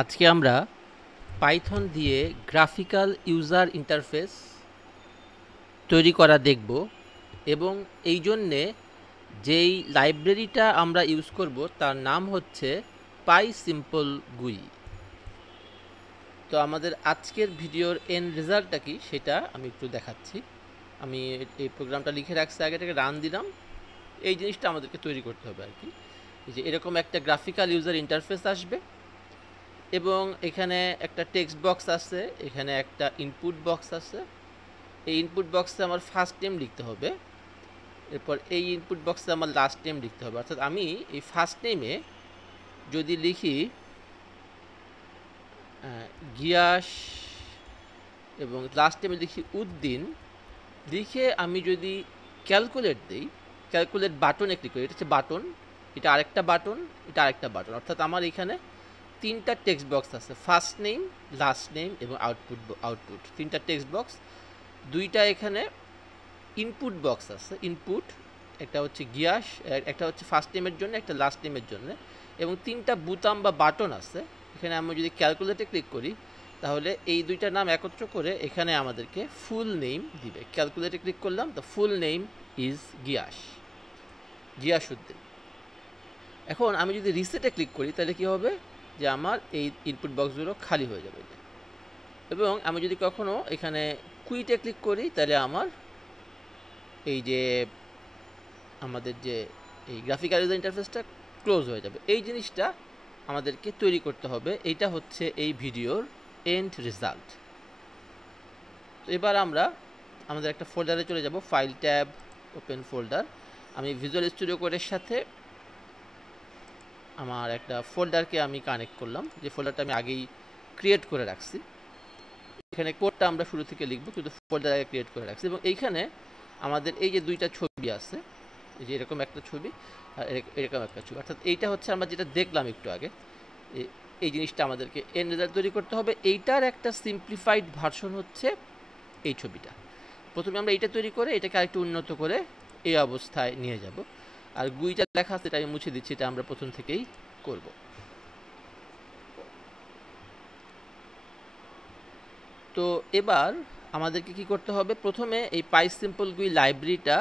আজকে আমরা পাইথন দিয়ে গ্রাফিক্যাল ইউজার ইন্টারফেস তৈরি করা দেখব এবং এই জন্যে যেই লাইব্রেরিটা আমরা ইউজ করব তার নাম হচ্ছে PySimpleGUI। তো আমাদের আজকের ভিডিওর এন্ড রেজাল্টটা কি সেটা আমি একটু দেখাচ্ছি। আমি এই প্রোগ্রামটা লিখে রাখছি, আগে থেকে রান দিলাম। এই জিনিসটা আমাদেরকে তৈরি করতে হবে আর কি, যে এরকম একটা গ্রাফিক্যাল ইউজার ইন্টারফেস আসবে এবং এখানে একটা টেক্সট বক্স আছে, এখানে একটা ইনপুট বক্স আছে। এই ইনপুট বক্সে আমার ফার্স্ট নেম লিখতে হবে, এরপর এই ইনপুট বক্সে আমার লাস্ট নেম লিখতে হবে। অর্থাৎ আমি এই ফার্স্ট নেমে যদি লিখি গিয়াস এবং লাস্ট নেমে লিখি উদ্দিন, লিখে আমি যদি ক্যালকুলেট দিই, ক্যালকুলেট বাটনে ক্লিক করি, এটা হচ্ছে বাটন, এটা আরেকটা বাটন, এটা আরেকটা বাটন। অর্থাৎ আমার এখানে তিনটা টেক্সট বক্স আছে, ফার্স্ট নেম, লাস্ট নেম এবং আউটপুট তিনটা টেক্সট বক্স। দুইটা এখানে ইনপুট বক্স আছে, ইনপুট একটা হচ্ছে গিয়াস, একটা হচ্ছে ফার্স্ট নেমের জন্য, একটা লাস্ট নেমের জন্য, এবং তিনটা বুতাম বা বাটন আছে। এখানে আমি যদি ক্যালকুলেটে ক্লিক করি তাহলে এই দুইটা নাম একত্র করে এখানে আমাদেরকে ফুল নেম দিবে। ক্যালকুলেটে ক্লিক করলাম, the full name is Giasuddin. এখন আমি যদি রিসেটে ক্লিক করি তাহলে কি হবে, যে আমার এই ইনপুট বক্সগুলো খালি হয়ে যাবে। এবং আমি যদি কখনো এখানে কুইটে ক্লিক করি তাহলে আমার এই যে আমাদের যে এই গ্রাফিক্যাল ইউজার ইন্টারফেসটা ক্লোজ হয়ে যাবে। এই জিনিসটা আমাদেরকে তৈরি করতে হবে। এইটা হচ্ছে এই ভিডিওর এন্ড রেজাল্ট। তো এবার আমরা আমাদের একটা ফোল্ডারে চলে যাব, ফাইল ট্যাব, ওপেন ফোল্ডার। আমি ভিজুয়াল স্টুডিও কোডের সাথে আমার একটা ফোল্ডারকে আমি কানেক্ট করলাম, যে ফোল্ডারটা আমি আগেই ক্রিয়েট করে রাখছি। এখানে কোডটা আমরা শুরু থেকে লিখবো, কিন্তু ফোল্ডার আগে ক্রিয়েট করে রাখছি। এবং এইখানে আমাদের এই যে দুইটা ছবি আছে, এই যে এরকম একটা ছবি আর এরকম একটা ছবি, অর্থাৎ এইটা হচ্ছে আমরা যেটা দেখলাম একটু আগে, এই জিনিসটা আমাদেরকে এন্ড রেজাল্ট তৈরি করতে হবে। এইটার একটা সিম্পলিফাইড ভার্সন হচ্ছে এই ছবিটা। প্রথমে আমরা এইটা তৈরি করে এটাকে আরেকটু উন্নত করে এই অবস্থায় নিয়ে যাব। আর গুইটা লেখা আছে, এটা আমি মুছে দিচ্ছি, এটা আমরা প্রথম থেকেই করব। তো এবার আমাদেরকে কি করতে হবে, প্রথমে এই PySimpleGUI লাইব্রেরিটা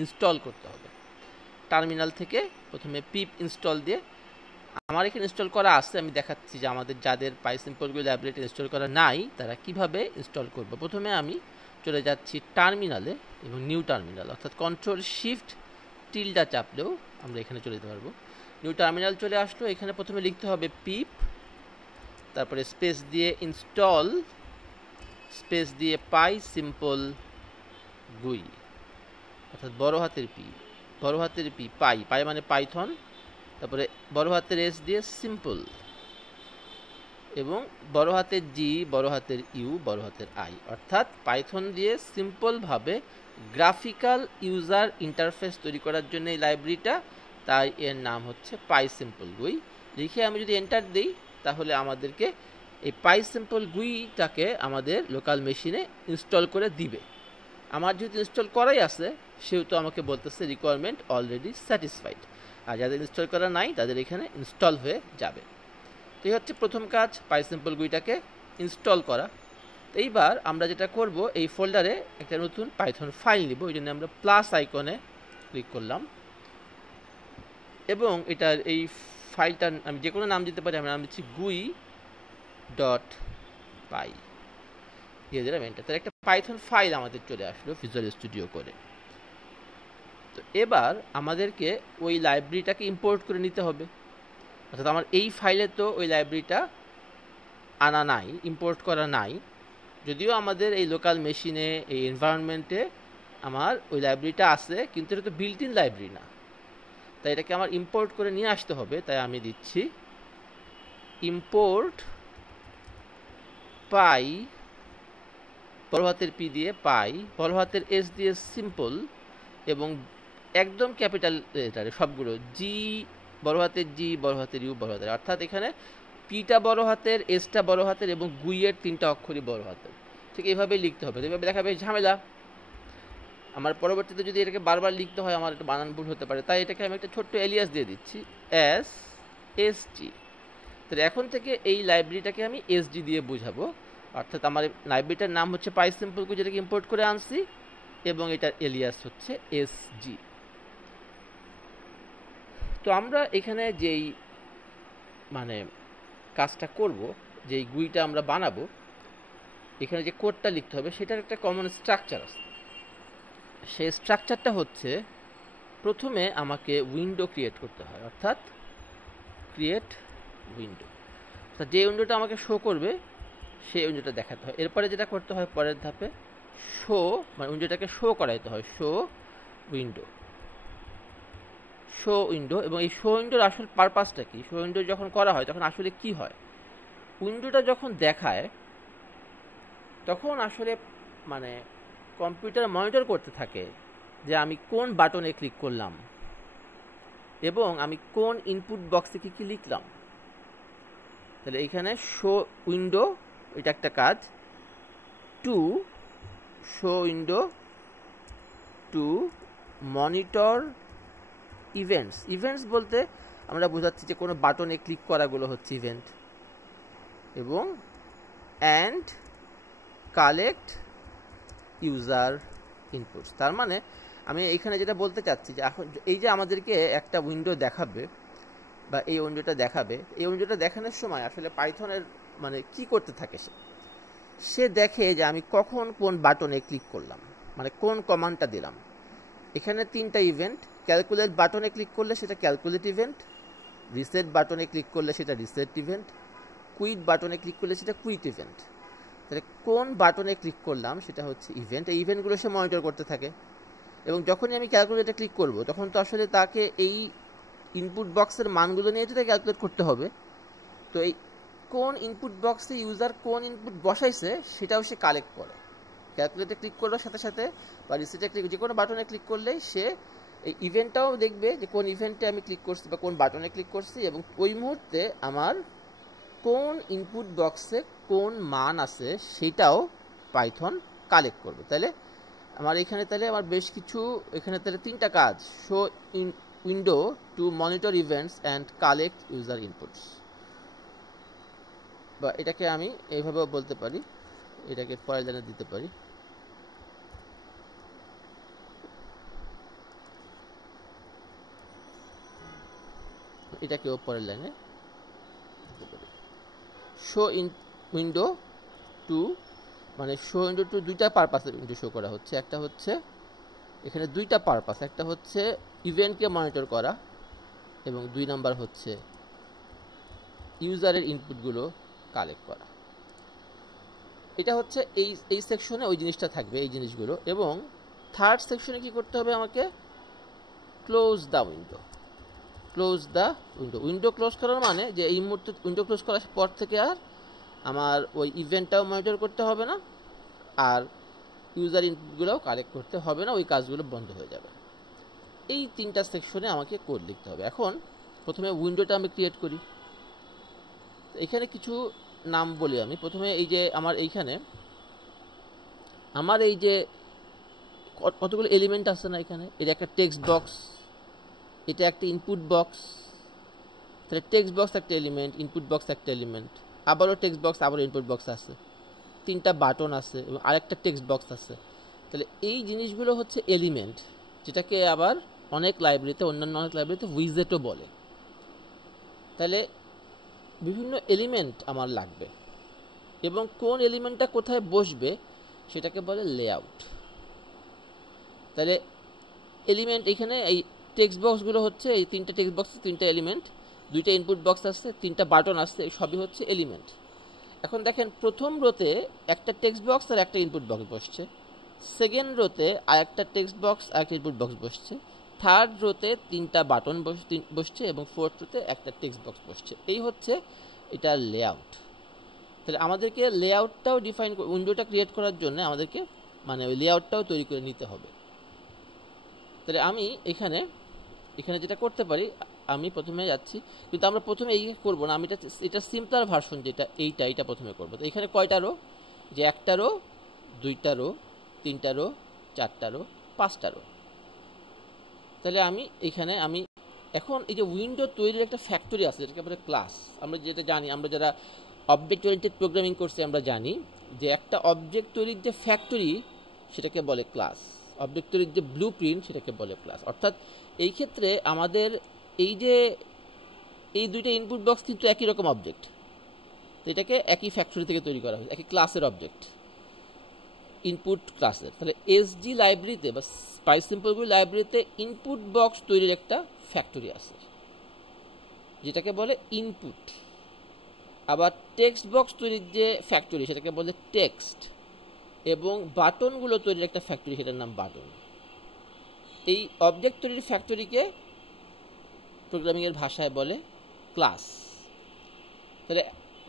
ইনস্টল করতে হবে। টার্মিনাল থেকে প্রথমে পিপ ইনস্টল দিয়ে, আমার এখানে ইনস্টল করা আছে, আমি দেখাচ্ছি যে আমাদের যাদের PySimpleGUI লাইব্রেরিটা ইনস্টল করা নাই তারা কিভাবে ইনস্টল করবে। প্রথমে আমি চলে যাচ্ছি টার্মিনালে এবং নিউ টার্মিনাল, অর্থাৎ Ctrl+Shift+ চাপলেও আমরা এখানে চলে যেতে পারবো। নিউ টার্মিনাল চলে আসলো। এখানে প্রথমে লিখতে হবে পিপ, তারপরে স্পেস দিয়ে ইনস্টল, স্পেস দিয়ে PySimpleGUI, অর্থাৎ বড় হাতের পি, পাই মানে পাইথন, তারপরে বড় হাতের এস দিয়ে সিম্পল, এবং বড় হাতের জি, বড় হাতের ইউ, বড় হাতের আই, অর্থাৎ পাইথন দিয়ে সিম্পলভাবে গ্রাফিক্যাল ইউজার ইন্টারফেস তৈরি করার জন্য এই লাইব্রেরিটা, তাই এর নাম হচ্ছে PySimpleGUI। লিখে আমি যদি এন্টার দিই তাহলে আমাদেরকে এই PySimpleGUIটাকে আমাদের লোকাল মেশিনে ইনস্টল করে দিবে। আমার যেহেতু ইনস্টল করাই আছে সেহেতু আমাকে বলতেছে রিকোয়ারমেন্ট অলরেডি স্যাটিসফাইড, আর যাদের ইনস্টল করা নাই তাদের এখানে ইনস্টল হয়ে যাবে। তো এই হচ্ছে প্রথম কাজ, PySimpleGUIটাকে ইনস্টল করা। তো এইবার আমরা যেটা করব, এই ফোল্ডারে একটা নতুন পাইথন ফাইল নিব। ওই জন্য আমরা প্লাস আইকনে ক্লিক করলাম এবং এটার এই ফাইলটার আমি যে কোনো নাম দিতে পারি। আমি নাম দিচ্ছি GUI.py দিয়ে দিলাম এন্টার। তাহলে একটা পাইথন ফাইল আমাদের চলে আসলো ভিজুয়াল স্টুডিও করে। তো এবার আমাদেরকে ওই লাইব্রেরিটাকে ইম্পোর্ট করে নিতে হবে। অর্থাৎ আমার এই ফাইলে তো ওই লাইব্রেরিটা আনা নাই, ইম্পোর্ট করা নাই, যদিও আমাদের এই লোকাল মেশিনে, এই এনভায়রনমেন্টে আমার ওই লাইব্রেরিটা আছে, কিন্তু এটা তো বিল্ট ইন লাইব্রেরি না, তাই এটাকে আমার ইম্পোর্ট করে নিয়ে আসতে হবে। তাই আমি দিচ্ছি ইম্পোর্ট পাই, বড় হাতের পি দিয়ে পাই, বড় হাতের এস দিয়ে সিম্পল, এবং একদম ক্যাপিটাল লেটারে সবগুলো, জি, বড় হাতের জি, বড় হাতের ইউ, বড় হাতের, অর্থাৎ এখানে পিটা বড় হাতের, এসটা বড় হাতের এবং গুইয়ের তিনটা অক্ষরই বড় হাতের। ঠিক এইভাবেই লিখতে হবে। এইভাবে লেখা বেশ ঝামেলা, আমার পরবর্তীতে যদি এটাকে বারবার লিখতে হয় আমার একটু বানান ভুল হতে পারে, তাই এটাকে আমি একটা ছোট্ট এলিয়াস দিয়ে দিচ্ছি, এস টি, তাহলে এখন থেকে এই লাইব্রেরিটাকে আমি এসডি দিয়ে বোঝাবো, অর্থাৎ আমার লাইব্রেরিটার নাম হচ্ছে পাইসিম্পলকু, যেটাকে ইম্পোর্ট করে আনছি, এবং এটার এলিয়াস হচ্ছে এসজি। তো আমরা এখানে যেই মানে কাজটা করব, যেই গুইটা আমরা বানাবো, এখানে যে কোডটা লিখতে হবে সেটার একটা কমন স্ট্রাকচার আছে। সেই স্ট্রাকচারটা হচ্ছে, প্রথমে আমাকে উইন্ডো ক্রিয়েট করতে হয়, অর্থাৎ ক্রিয়েট উইন্ডো, অর্থাৎ যে উইন্ডোটা আমাকে শো করবে সেই উইন্ডোটা দেখাতে হয়। এরপরে যেটা করতে হয় পরের ধাপে, শো মানে উইন্ডোটাকে শো করাইতে হয়, শো উইন্ডো, শো উইন্ডো। এবং এই শো উইন্ডোর আসল পারপাসটা কি, শো উইন্ডো যখন করা হয় তখন আসলে কি হয়, উইন্ডোটা যখন দেখায় তখন আসলে মানে কম্পিউটার মনিটর করতে থাকে যে আমি কোন বাটনে ক্লিক করলাম এবং আমি কোন ইনপুট বক্সে কী কী লিখলাম। তাহলে এইখানে শো উইন্ডো এটা একটা কাজ, to show window two monitor events. Events বলতে আমরা বোঝাচ্ছি যে কোনো বাটনে ক্লিক করাগুলো হচ্ছে ইভেন্ট, এবং অ্যান্ড কালেক্ট ইউজার ইনপুটস। তার মানে আমি এইখানে যেটা বলতে চাচ্ছি যে এখন এই যে আমাদেরকে একটা উইন্ডো দেখাবে বা এই উইন্ডোটা দেখাবে, এই উইন্ডোটা দেখানোর সময় আসলে পাইথনের মানে কি করতে থাকে, সে দেখে যে আমি কখন কোন বাটনে ক্লিক করলাম, মানে কোন কমান্ডটা দিলাম। এখানে তিনটা ইভেন্ট, ক্যালকুলেট বাটনে ক্লিক করলে সেটা ক্যালকুলেট ইভেন্ট, রিসেট বাটনে ক্লিক করলে সেটা রিসেট ইভেন্ট, কুইট বাটনে ক্লিক করলে সেটা কুইট ইভেন্ট। তাহলে কোন বাটনে ক্লিক করলাম সেটা হচ্ছে ইভেন্ট, এই ইভেন্টগুলো সে মনিটর করতে থাকে। এবং যখনই আমি ক্যালকুলেটে ক্লিক করব তখন তো আসলে তাকে এই ইনপুট বক্সের মানগুলো নিয়ে যেটা ক্যালকুলেট করতে হবে। তো এই কোন ইনপুট বক্সে ইউজার কোন ইনপুট বসাইছে সেটাও সে কালেক্ট করে। ক্যালকুলেটে ক্লিক করার সাথে সাথে বা রিসেটে ক্লিক, যে কোনো বাটনে ক্লিক করলেই সে এই ইভেন্টটাও দেখবে যে কোন ইভেন্টে আমি ক্লিক করছি বা কোন বাটনে ক্লিক করছি, এবং ওই মুহূর্তে আমার কোন ইনপুট বক্সে কোন মান আছে সেটাও পাইথন কালেক্ট করবে। তাহলে আমার এখানে তাহলে আমার বেশ কিছু, এখানে তাহলে তিনটা কাজ, show window two monitor events and collect user inputs, বা এটাকে আমি এইভাবেও বলতে পারি, এটাকে পরের লাইনে দিতে পারি। এটাকেও পরের লাইনে দিতে পারি। শো উইন্ডো টু মানে শো উইন্ডো টু দুইটা পারপাসে উইন্ডো শো করা হচ্ছে। একটা হচ্ছে এখানে দুইটা পারপাস, একটা হচ্ছে ইভেন্টকে মনিটর করা, এবং দুই নাম্বার হচ্ছে ইউজারের ইনপুটগুলো কালেক্ট করা। এটা হচ্ছে এই সেকশনে ওই জিনিসটা থাকবে, এই জিনিসগুলো। এবং থার্ড সেকশনে কি করতে হবে আমাকে, close the window. Close the window, window close করার মানে যে এই মুহূর্তে উইন্ডো ক্লোজ করার পর থেকে আর আমার ওই ইভেন্টটাও মনিটর করতে হবে না, আর ইউজার ইনপুটগুলোও কালেক্ট করতে হবে না, ওই কাজগুলো বন্ধ হয়ে যাবে। এই তিনটা সেকশনে আমাকে কোড লিখতে হবে। এখন প্রথমে উইন্ডোটা আমি ক্রিয়েট করি। এখানে কিছু নাম বলি আমি। প্রথমে এই যে আমার এইখানে আমার এই যে কতগুলো এলিমেন্ট আছে না, এখানে এটা একটা টেক্সট বক্স, এটা একটা ইনপুট বক্স, তাহলে টেক্সট বক্স একটা এলিমেন্ট, ইনপুট বক্স একটা এলিমেন্ট, আবারও টেক্সট বক্স, আবারও ইনপুট বক্স আছে, তিনটা বাটন আছে এবং আরেকটা টেক্সট বক্স আছে। তাহলে এই জিনিসগুলো হচ্ছে এলিমেন্ট, যেটাকে আবার অনেক লাইব্রেরিতে, অন্যান্য অনেক লাইব্রেরিতে উইজেটও বলে। তাহলে বিভিন্ন এলিমেন্ট আমার লাগবে, এবং কোন এলিমেন্টটা কোথায় বসবে সেটাকে বলে লেআউট। তাহলে এলিমেন্ট এখানে এই টেক্সট বক্সগুলো হচ্ছে, এই তিনটা টেক্সট বক্স, তিনটা এলিমেন্ট, দুইটা ইনপুট বক্স আছে, তিনটা বাটন আছে, সবই হচ্ছে এলিমেন্ট। এখন দেখেন প্রথম রোতে একটা টেক্সট বক্স আর একটা ইনপুট বক্স বসছে, সেকেন্ড রোতে আর একটা টেক্সট বক্স আর একটা ইনপুট বক্স বসছে, থার্ড রোতে তিনটা বাটন বসছে, এবং ফোর্থ রোতে একটা টেক্সট বক্স বসছে। এই হচ্ছে এটা লেআউট। তাহলে আমাদেরকে লেআউটটাও ডিফাইন, উইন্ডোটা ক্রিয়েট করার জন্য আমাদেরকে মানে ওই লেআউটটাও তৈরি করে নিতে হবে। তাহলে আমি এখানে যেটা করতে পারি, আমি প্রথমে যাচ্ছি, কিন্তু আমরা প্রথমে এই করবো না, আমি এটা সিম্পলার ভার্সন যেটা এইটা প্রথমে করবো। তো এখানে কয়টা রো, যে একটা রো, দুইটা রো, তিনটা রো, চারটা রো, পাঁচটা রো। তাহলে আমি এখানে এখন এই যে উইন্ডো তৈরির একটা ফ্যাক্টরি আছে যেটাকে বলে ক্লাস। আমরা যেটা জানি, আমরা যারা অবজেক্ট ওরিয়েন্টেড প্রোগ্রামিং করছি আমরা জানি যে একটা অবজেক্ট তৈরির যে ফ্যাক্টরি সেটাকে বলে ক্লাস, অবজেক্ট তৈরির যে ব্লু প্রিন্ট সেটাকে বলে ক্লাস। অর্থাৎ এই ক্ষেত্রে আমাদের এই যে এই দুইটা ইনপুট বক্স কিন্তু একই রকম অবজেক্ট, তো এটাকে একই ফ্যাক্টরি থেকে তৈরি করা হয়েছে, একই ক্লাসের অবজেক্ট, ইনপুট ক্লাসের। তাহলে এসজি লাইব্রেরিতে বা পাইসিম্পলগুলি লাইব্রেরিতে ইনপুট বক্স তৈরির একটা ফ্যাক্টরি আছে যেটাকে বলে ইনপুট। আবার টেক্সট বক্স তৈরির যে ফ্যাক্টরি সেটাকে বলে টেক্সট, এবং বাটনগুলো তৈরির একটা ফ্যাক্টরি সেটার নাম বাটন। এই অবজেক্ট তৈরির ফ্যাক্টরিকে প্রোগ্রামিংয়ের ভাষায় বলে ক্লাস। তাহলে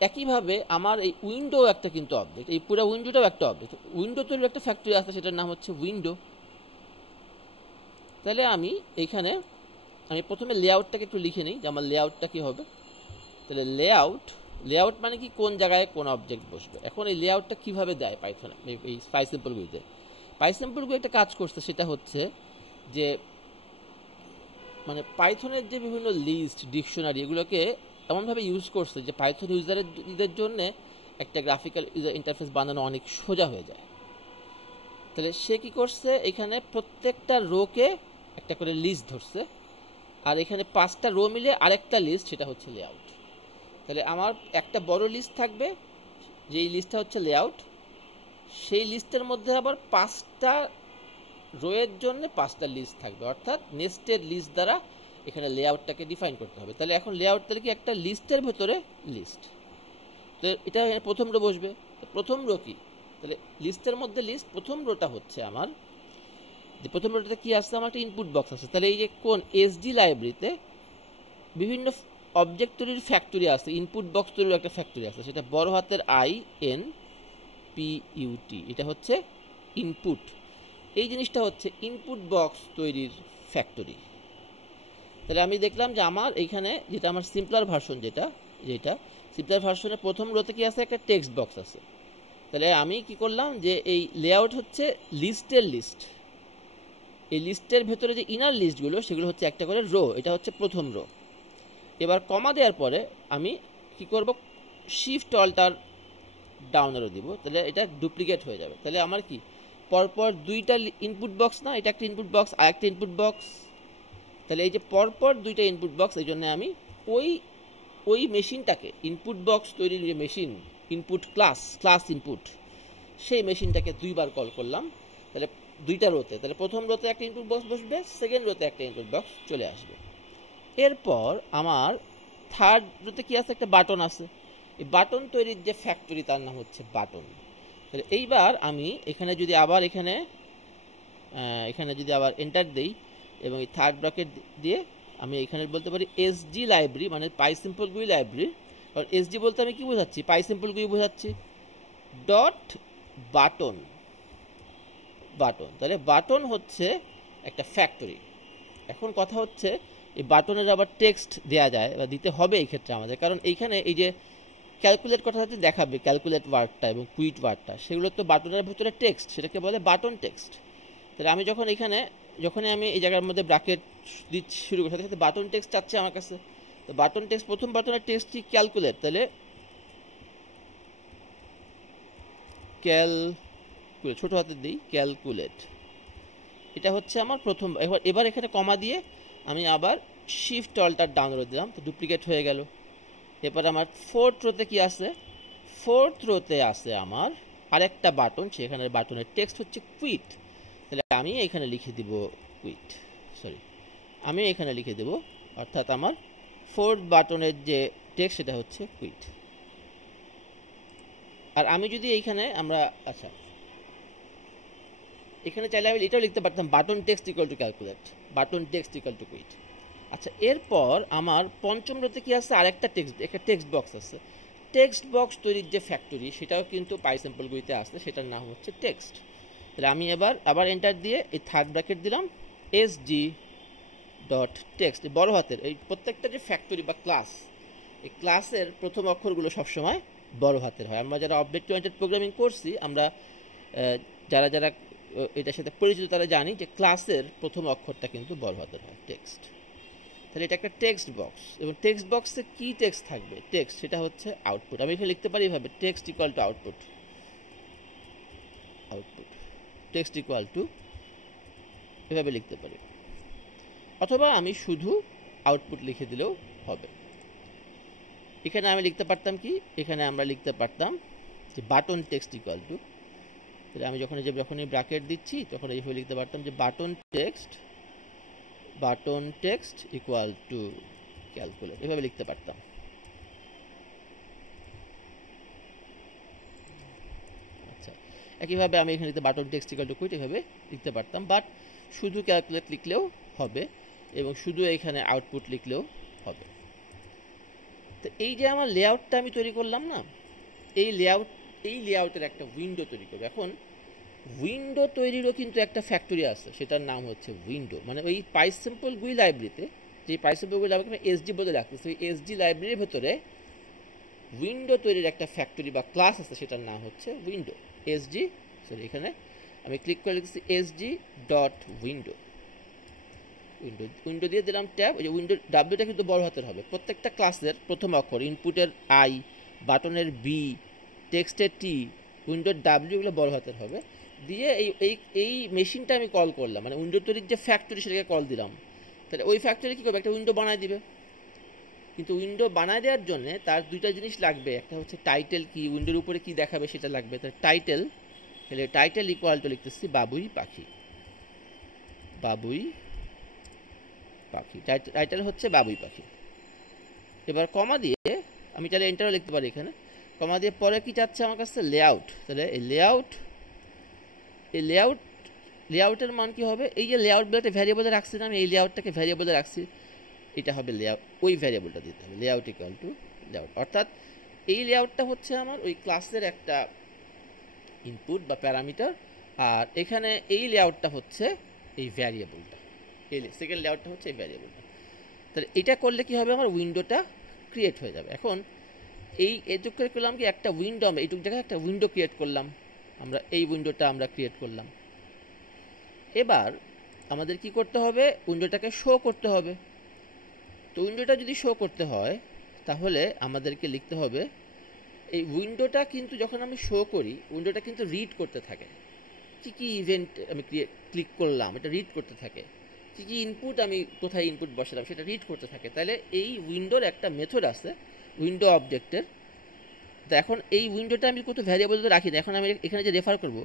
একইভাবে আমার এই উইন্ডো একটা কিন্তু অবজেক্ট, এই পুরো উইন্ডোটাও একটা অবজেক্ট। উইন্ডো তৈরির একটা ফ্যাক্টরি আছে সেটার নাম হচ্ছে উইন্ডো। তাহলে আমি প্রথমে লেআউটটাকে একটু লিখে নিই যে আমার লেআউটটা কী হবে। তাহলে লেআউট মানে কি, কোন জায়গায় কোন অবজেক্ট বসবে। এখন এই লেআউটটা কীভাবে দেয় পাইথনে, এই পাইসিম্পলগুলিতে। পাইসিম্পলগুলি একটা কাজ করছে, সেটা হচ্ছে যে মানে পাইথনের যে বিভিন্ন লিস্ট, ডিকশনারি, এগুলোকে এমনভাবে ইউজ করছে যে পাইথন ইউজারদের জন্য একটা গ্রাফিক্যাল ইউজার ইন্টারফেস বানানো অনেক সোজা হয়ে যায়। তাহলে সে কী করছে, এখানে প্রত্যেকটা রোকে একটা করে লিস্ট ধরছে, আর এখানে 5টা রো মিলে আরেকটা লিস্ট, সেটা হচ্ছে লেআউট। তাহলে আমার একটা বড় লিস্ট থাকবে, যেই লিস্টটা হচ্ছে লেআউট। সেই লিস্টের মধ্যে আবার 5টা রোয়ের জন্য 5টা লিস্ট থাকবে, অর্থাৎ নেস্টেড লিস্ট দ্বারা এখানে লেআউটটাকে ডিফাইন করতে হবে। তাহলে এখন লেআউট তাহলে কি, একটা লিস্টের ভেতরে লিস্ট। তো এটা প্রথম রো বসবে, প্রথম রো কি, তাহলে লিস্টের মধ্যে লিস্ট, প্রথম রোটা হচ্ছে আমার, যে প্রথম রোটাতে কি আসছে, আমার একটা ইনপুট বক্স আছে। তাহলে এই যে কোন এসডি লাইব্রেরিতে বিভিন্ন অবজেক্ট তৈরির ফ্যাক্টরি আছে, ইনপুট বক্স তৈরির একটা ফ্যাক্টরি আছে, সেটা বড় হাতের INPUT, এটা হচ্ছে ইনপুট। এই জিনিসটা হচ্ছে ইনপুট বক্স তৈরির ফ্যাক্টরি। তাহলে আমি দেখলাম যে আমার এইখানে যেটা আমার সিম্পলার ভার্সন, যেটা সিম্পলার ভার্সনের প্রথম রোতে কি আছে, একটা টেক্সট বক্স আছে। তাহলে আমি কি করলাম যে এই লেআউট হচ্ছে লিস্টের লিস্ট, এই লিস্টের ভেতরে যে ইনার লিস্টগুলো সেগুলো হচ্ছে একটা করে রো, এটা হচ্ছে প্রথম রো। এবার কমা দেওয়ার পরে আমি কি করব, শিফট অল্টার ডাউন অ্যারো দিব, তাহলে এটা ডুপ্লিকেট হয়ে যাবে। তাহলে আমার কি পরপর দুইটা ইনপুট বক্স না, এটা একটা ইনপুট বক্স আর একটা ইনপুট বক্স। তাহলে এই যে পরপর দুইটা ইনপুট বক্স, এই জন্য আমি ওই মেশিনটাকে, ইনপুট বক্স তৈরির যে মেশিন, ইনপুট ক্লাস ইনপুট, সেই মেশিনটাকে দুইবার কল করলাম। তাহলে দুইটা রোতে, তাহলে প্রথম রোতে একটা ইনপুট বক্স বসবে, সেকেন্ড রোতে একটা ইনপুট বক্স চলে আসবে। এরপর আমার থার্ড রোতে কি আছে, একটা বাটন আছে। এই বাটন তৈরির যে ফ্যাক্টরি তার নাম হচ্ছে বাটন। তাহলে এইবার আমি এখানে যদি আবার যদি আবার এন্টার দিই এবং এই থার্ড ব্র্যাকেট দিয়ে আমি এখানে বলতে পারি এসজি লাইব্রেরি, মানে পাইসিম্পলগুলি লাইব্রেরি। কারণ এসজি বলতে আমি কি বোঝাচ্ছি, পাইসিম্পলগুলি বোঝাচ্ছি, ডট বাটন। তাহলে বাটন হচ্ছে একটা ফ্যাক্টরি। এখন কথা হচ্ছে এই বাটনের আবার টেক্সট দেওয়া যায় বা দিতে হবে এই ক্ষেত্রে আমাদের, কারণ এইখানে এই যে ক্যালকুলেট কথা হচ্ছে দেখাবে, ক্যালকুলেট ওয়ার্ডটা এবং কুইট ওয়ার্ডটা, সেগুলো তো বাটনের ভেতরে টেক্সট, সেটাকে বলে বাটন টেক্সট। তাহলে আমি যখনই আমি এই জায়গার মধ্যে ব্র্যাকেট দিচ্ছি শুরু করি, সাথে সাথে বাটন টেক্সট চাচ্ছে আমার কাছে। তো বাটন টেক্সট, প্রথম বাটনের টেক্সটটি ক্যালকুলেট, তাহলে ছোট হাতে দিই ক্যালকুলেট, এটা হচ্ছে আমার প্রথম। এবার এখানে কমা দিয়ে আমি আবার শিফট অল্টার ডাউন করে দিলাম, তো ডুপ্লিকেট হয়ে গেল। এবার আমার ফোর্থ রোতে কি আছে, ফোর্থ রোতে আছে আমার আরেকটা বাটন, সেখানে বাটনের টেক্সট হচ্ছে কুইট। তাহলে আমি এখানে লিখে দিব অর্থাৎ আমার ফোর্থ বাটনের যে টেক্সট সেটা হচ্ছে কুইট। আর আমি যদি এখানে এখানে চাইলে আমি এটাও লিখতে পারতাম, button text equal to calculate, button text equal to quit. আচ্ছা, এরপর আমার পঞ্চম রোতে কি আছে, আরেকটা টেক্সট বক্স আছে। টেক্সট বক্স তৈরির যে ফ্যাক্টরি সেটাও কিন্তু পাইসিম্পলগুলিতে আসছে, সেটার নাম হচ্ছে টেক্সট। তাহলে আমি আবার এন্টার দিয়ে এই থার্ড ব্র্যাকেট দিলাম, এসজি ডট টেক্সট, বড় হাতের। এই প্রত্যেকটা যে ফ্যাক্টরি বা ক্লাস, এই ক্লাসের প্রথম অক্ষরগুলো সবসময় বড় হাতের হয়। আমরা যারা অবজেক্ট ওরিয়েন্টেড প্রোগ্রামিং করছি, আমরা যারা এটার সাথে পরিচিত তারা জানি যে ক্লাসের প্রথম অক্ষরটা কিন্তু বড় হাতের হয়, টেক্সট। তাহলে এটা একটা টেক্সট বক্স, এবং টেক্সট বক্সে কি টেক্সট থাকবে, টেক্সট, সেটা হচ্ছে আউটপুট। আমি এখানে লিখতে পারি এভাবে, text equal two output, output text equal two, এভাবে লিখতে পারি, অথবা আমি শুধু আউটপুট লিখে দিলেও হবে। এখানে আমি লিখতে পারতাম কি, এখানে আমরা লিখতে পারতাম যে বাটন টেক্সট ইকুয়াল টু, তাহলে আমি যখনই ব্র্যাকেট দিচ্ছি তখন এইভাবে লিখতে পারতাম যে button text equal to calculate, এভাবে লিখতে পারতাম। আচ্ছা, একইভাবে আমি এখানে লিখতে button text equal to quit, এভাবে লিখতে পারতাম, বাট শুধু ক্যালকুলেট লিখলেও হবে এবং শুধু এখানে আউটপুট লিখলেও হবে। তো এই যে আমার লেআউটটা আমি তৈরি করলাম না, এই লেআউটের একটা উইন্ডো তৈরি করবো। এখন উইন্ডো তৈরিরও কিন্তু একটা ফ্যাক্টরি আছে, সেটার নাম হচ্ছে উইন্ডো। মানে ওই পাইসিম্পল গুই লাইব্রেরিতে, যে পাইসিম্পল গুই লাইব্রেরি আমি এসডি বলে রাখতেছি, ওই এসডি লাইব্রেরির ভেতরে উইন্ডো তৈরির একটা ফ্যাক্টরি বা ক্লাস আছে, সেটার নাম হচ্ছে উইন্ডো। এসডি, সরি, এখানে আমি ক্লিক করে লিখছি এসডি ডট উইন্ডো, উইন্ডো দিয়ে দিলাম ট্যাব। ওই যে উইন্ডো ডাব্লিউটা কিন্তু বড় হাতের হবে, প্রত্যেকটা ক্লাসের প্রথম অক্ষর, ইনপুটের আই, বাটনের বি, টেক্সটের টি, উইন্ডোর ডাব্লিউ, এগুলো বড় হাতের হবে। দিয়ে এই মেশিনটা আমি কল করলাম, মানে উইন্ডো তৈরির যে ফ্যাক্টরি সেটাকে কল দিলাম। তাহলে ওই ফ্যাক্টরি কী করবে, একটা উইন্ডো বানায় দিবে। কিন্তু উইন্ডো বানায় দেওয়ার জন্য তার দুইটা জিনিস লাগবে, একটা হচ্ছে টাইটেল কি, উইন্ডোর উপরে কি দেখাবে সেটা লাগবে। তার টাইটেল, তাহলে টাইটেল ইকুয়াল টু লিখতেছি বাবুই পাখি, বাবুই পাখি, টাইটেল হচ্ছে বাবুই পাখি। এবার কমা দিয়ে আমি তাহলে এন্টারও লিখতে পারি এখানে, কমা দিয়ে পরে কি চাচ্ছে আমার কাছে, লেআউট। তাহলে এই লেআউটের মান কি হবে, এই যে লেআউট বলে ভ্যারিয়েবলে রাখছি না, আমি এই লেআউটটাকে ভ্যারিয়েবলে রাখছি, এটা হবে লেআউট, ওই ভ্যারিয়েবলটা দিতে হবে, লেআউট ইকুয়াল টু লেআউট। অর্থাৎ এই লেআউটটা হচ্ছে আমার ওই ক্লাসের একটা ইনপুট বা প্যারামিটার, আর এখানে এই লেআউটটা হচ্ছে এই ভ্যারিয়েবলটা, এই সেকেন্ড লেআউটটা হচ্ছে এই ভ্যারিয়েবলটা। তাহলে এটা করলে কি হবে, আমার উইন্ডোটা ক্রিয়েট হয়ে যাবে। এখন এইটুক করে করলাম কি, একটা উইন্ডো, আমরা এইটুক জায়গায় একটা উইন্ডো ক্রিয়েট করলাম, আমরা এই উইন্ডোটা আমরা ক্রিয়েট করলাম। এবার আমাদের কি করতে হবে, উইন্ডোটাকে শো করতে হবে। তো উইন্ডোটা যদি শো করতে হয় তাহলে আমাদেরকে লিখতে হবে, এই উইন্ডোটা কিন্তু যখন আমি শো করি, উইন্ডোটা কিন্তু রিড করতে থাকে, কী কী ইভেন্ট আমি ক্লিক করলাম এটা রিড করতে থাকে, কী কী ইনপুট আমি কোথায় ইনপুট বসালাম সেটা রিড করতে থাকে। তাহলে এই উইন্ডোর একটা মেথড আছে উইন্ডো অবজেক্টের। তো এখন এই উইন্ডোটা আমি কত ভ্যারিয়েবল তো রাখি না, এখন আমি এখানে যে রেফার করব,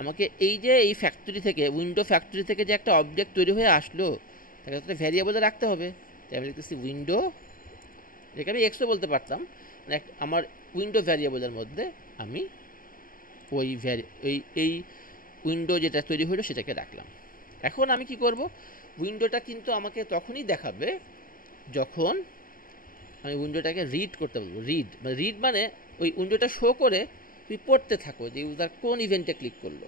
আমাকে এই যে এই ফ্যাক্টরি থেকে, উইন্ডো ফ্যাক্টরি থেকে যে একটা অবজেক্ট তৈরি হয়ে আসলো, তাকে তো ভ্যারিয়েবলে রাখতে হবে। তাই আমি লিখতেছি উইন্ডো, এটাকে আমি এক্সও বলতে পারতাম, মানে আমার উইন্ডো ভ্যারিয়েবলের মধ্যে আমি ওই এই উইন্ডো যেটা তৈরি হলো সেটাকে রাখলাম। এখন আমি কি করব, উইন্ডোটা কিন্তু আমাকে তখনই দেখাবে যখন আমি উইন্ডোটাকে রিড করতে বলবো। রিড মানে ওই উইন্ডোটা শো করে তুমি পড়তে থাকো যে ইউজার কোন ইভেন্টে ক্লিক করলো,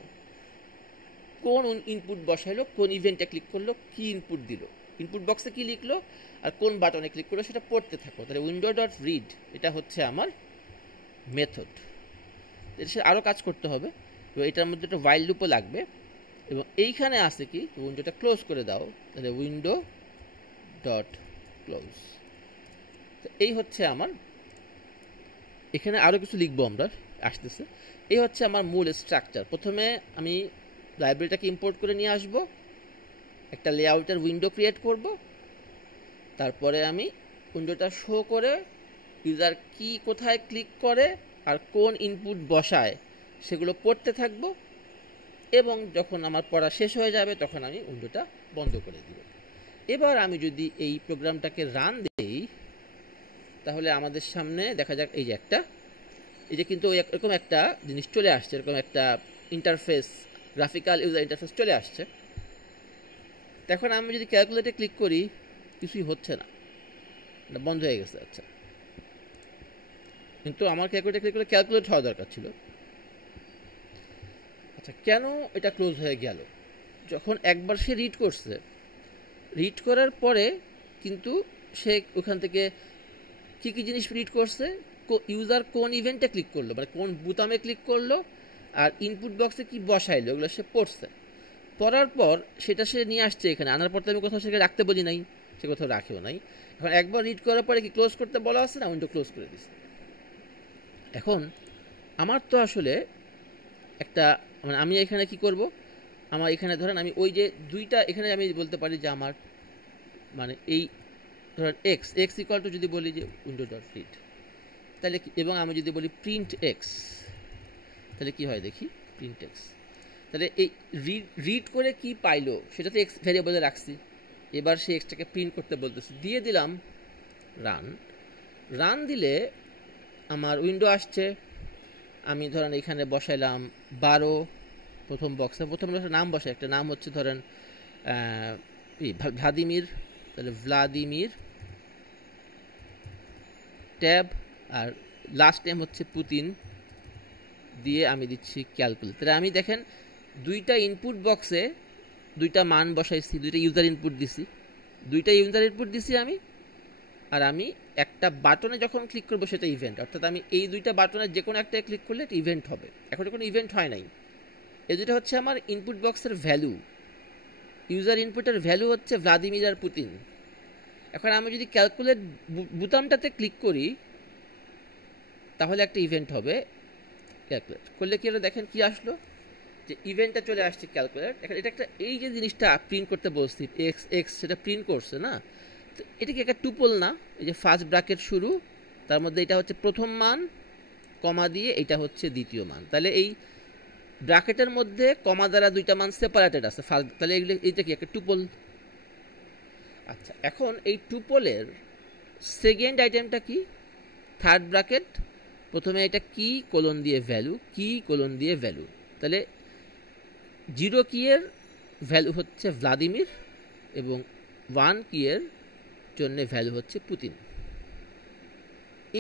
কোন ইনপুট বসাইলো, কোন ইভেন্টে ক্লিক করলো, কি ইনপুট দিল, ইনপুট বক্সে কি লিখলো, আর কোন বাটনে ক্লিক করলো সেটা পড়তে থাকো। তাহলে উইন্ডো ডট রিড এটা হচ্ছে আমার মেথড। এটা আরও কাজ করতে হবে, এবং এটার মধ্যে একটা while লুপও লাগবে। এবং এইখানে আছে কি, উইন্ডোটা ক্লোজ করে দাও, তাহলে উইন্ডো ডট ক্লোজ। তো এই হচ্ছে আমার, এখানে আরও কিছু লিখবো আমরা, আসতেছে। এই হচ্ছে আমার মূল স্ট্রাকচার। প্রথমে আমি লাইব্রেরিটাকে ইম্পোর্ট করে নিয়ে আসব, একটা লেআউটের উইন্ডো ক্রিয়েট করব, তারপরে আমি উইন্ডোটা শো করে ইউজার কি কোথায় ক্লিক করে আর কোন ইনপুট বসায় সেগুলো পড়তে থাকবো, এবং যখন আমার পড়া শেষ হয়ে যাবে তখন আমি উইন্ডোটা বন্ধ করে দিব। এবার আমি যদি এই প্রোগ্রামটাকে রান দেই তাহলে আমাদের সামনে দেখা যাক এই যে কিন্তু এরকম একটা জিনিস চলে আসছে, এরকম একটা ইন্টারফেস, গ্রাফিক্যাল ইউজার ইন্টারফেস চলে আসছে। এখন আমি যদি ক্যালকুলেটে ক্লিক করি কিছুই হচ্ছে না, এটা বন্ধ হয়ে গেছে। আচ্ছা, কিন্তু আমার ক্যালকুলেটে ক্লিক করে ক্যালকুলেট হওয়া দরকার ছিল। আচ্ছা, কেন এটা ক্লোজ হয়ে গেল? যখন একবার সে রিড করছে, রিড করার পরে কিন্তু সে ওখান থেকে কী কী জিনিস রিড করছে, ইউজার কোন ইভেন্টে ক্লিক করলো, মানে কোন বোতামে ক্লিক করলো, আর ইনপুট বক্সে কি বসাইলো, এগুলো সে পড়ছে। পড়ার পর সেটা সে নিয়ে আসছে এখানে, আনার পর তো আমি কোথাও সেখানে রাখতে বলি নাই, সে কোথাও রাখেও নাই। এখন একবার রিড করার পরে কি ক্লোজ করতে বলা আছে না, উইন্ডো ক্লোজ করে দিচ্ছে। এখন আমার তো আসলে একটা মানে আমি এখানে কি করব, আমার এখানে ধরেন আমি ওই যে দুইটা এখানে আমি বলতে পারি যে আমার মানে এই ধরেন এক্স ইকুয়াল টু যদি বলি যে উইন্ডো ডট রিড, তাহলে এবং আমি যদি বলি প্রিন্ট এক্স, তাহলে কি হয় দেখি, প্রিন্ট এক্স। তাহলে এই রিড করে কি পাইলো সেটা তো এক্স ভ্যারিয়েবলে রাখছি, এবার সেই এক্সটাকে প্রিন্ট করতে বলতেছি, দিয়ে দিলাম রান দিলে আমার উইন্ডো আসছে। আমি ধরেন এখানে বসাইলাম 12 প্রথম বক্সে, প্রথম বক্সের নাম বসাই, একটা নাম হচ্ছে ধরেন ভ্লাদিমির, তাহলে ভ্লাদিমির ট্যাব, আর লাস্ট টাইম হচ্ছে পুতিন, দিয়ে আমি দিচ্ছি ক্যালকুলেট। তাহলে আমি দেখেন দুইটা ইনপুট বক্সে দুইটা মান বসাইছি, দুইটা ইউজার ইনপুট দিছি, আমি। আর আমি একটা বাটনে যখন ক্লিক করবো সেটা ইভেন্ট, অর্থাৎ আমি এই দুইটা বাটনের যে কোনো একটা ক্লিক করলে এটা ইভেন্ট হবে। এখন কোনো ইভেন্ট হয় নাই, এই দুটো হচ্ছে আমার ইনপুট বক্সের ভ্যালু, ইউজার ইনপুটের ভ্যালু হচ্ছে ভ্লাদিমির আর পুতিন। এখন আমি যদি ক্যালকুলেট বোতামটাতে ক্লিক করি তাহলে একটা ইভেন্ট হবে, ক্যালকুলেট করলে কি হলো দেখেন কি আসলো, যে ইভেন্টটা চলে আসছে ক্যালকুলেট। এখন এটা একটা এই যে জিনিসটা প্রিন্ট করতে বলছি এক্স সেটা প্রিন্ট করছে না, তো এটা কি একটা টুপল না, এই যে ফার্স্ট ব্র্যাকেট শুরু, তার মধ্যে এটা হচ্ছে প্রথম মান কমা দিয়ে এটা হচ্ছে দ্বিতীয় মান, তাহলে এই ব্র্যাকেটের মধ্যে কমা দ্বারা দুইটা মান সেপারেটেড আছে ফার্স্ট, তাহলে এগুলো এইটা কি একটা টুপল। আচ্ছা, এখন এই টুপলের সেকেন্ড আইটেমটা কি, থার্ড ব্র্যাকেট, প্রথমে এটা কি কোলন দিয়ে ভ্যালু, কি কোলন দিয়ে ভ্যালু, তাহলে 0 কি এর ভ্যালু হচ্ছে ভ্লাদিমির এবং 1 কি এর জন্য ভ্যালু হচ্ছে পুতিন।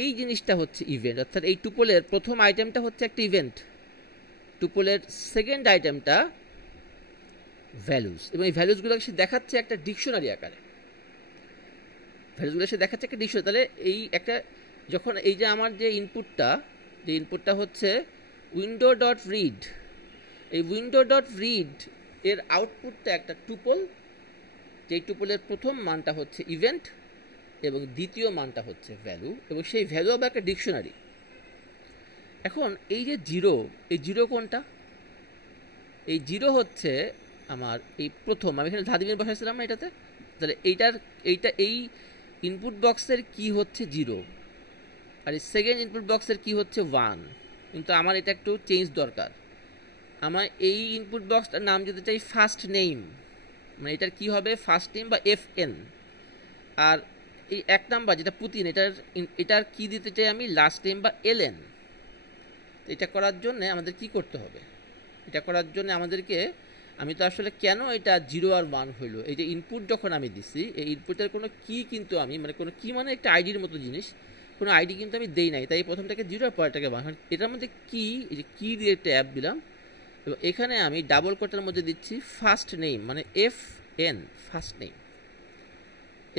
এই জিনিসটা হচ্ছে ইভেন্ট, অর্থাৎ এই টুপলের প্রথম আইটেমটা হচ্ছে একটা ইভেন্ট, টুপলের সেকেন্ড আইটেমটা ভ্যালুজ, এবং এই ভ্যালুজগুলো সে দেখাচ্ছে একটা ডিকশনারি আকারে, ভ্যালুজগুলো সে দেখাচ্ছে একটা ডিকশনারি। তাহলে এই একটা যখন এই যে আমার যে ইনপুটটা হচ্ছে উইন্ডো ডট রিড, এই উইন্ডো ডট রিড এর আউটপুটটা একটা টুপল, যেই টুপলের প্রথম মানটা হচ্ছে ইভেন্ট এবং দ্বিতীয় মানটা হচ্ছে ভ্যালু, এবং সেই ভ্যালু হবে একটা ডিকশনারি। এখন এই যে এই জিরো কোনটা, এই জিরো হচ্ছে আমার এই প্রথম, আমি এখানে ভ্লাদিমির বসাইছিলাম না এটাতে, তাহলে এইটা এই ইনপুট বক্সের কি হচ্ছে 0, আর এই সেকেন্ড ইনপুট বক্সের কি হচ্ছে 1, কিন্তু আমার এটা একটু চেঞ্জ দরকার। আমার এই ইনপুট বক্সটার নাম যদি চাই ফার্স্ট নেম, মানে এটার কি হবে ফার্স্ট নেম বা FN, আর এই 1 নাম্বার যেটা পুতিন এটার কি দিতে চাই আমি লাস্ট নেম বা LN। এটা করার জন্য আমাদের কি করতে হবে, এটা করার জন্য আমাদেরকে, আমি তো আসলে কেন এটা 0 আর 1 হইলো, এই যে ইনপুট যখন আমি দিছি এই ইনপুটের কোনো কি কিন্তু আমি মানে কোনো কি মানে একটা আইডির মতো জিনিস, কোনো আইডি কিন্তু আমি দেই নাই, তাই প্রথমটাকে 0 আর পরেরটাকে 1। এটার মধ্যে কি, এই যে কি দিয়ে ট্যাব দিলাম, এবং এখানে আমি ডাবল কোটের মধ্যে দিচ্ছি ফার্স্ট নেম মানে FN, ফার্স্ট নেম,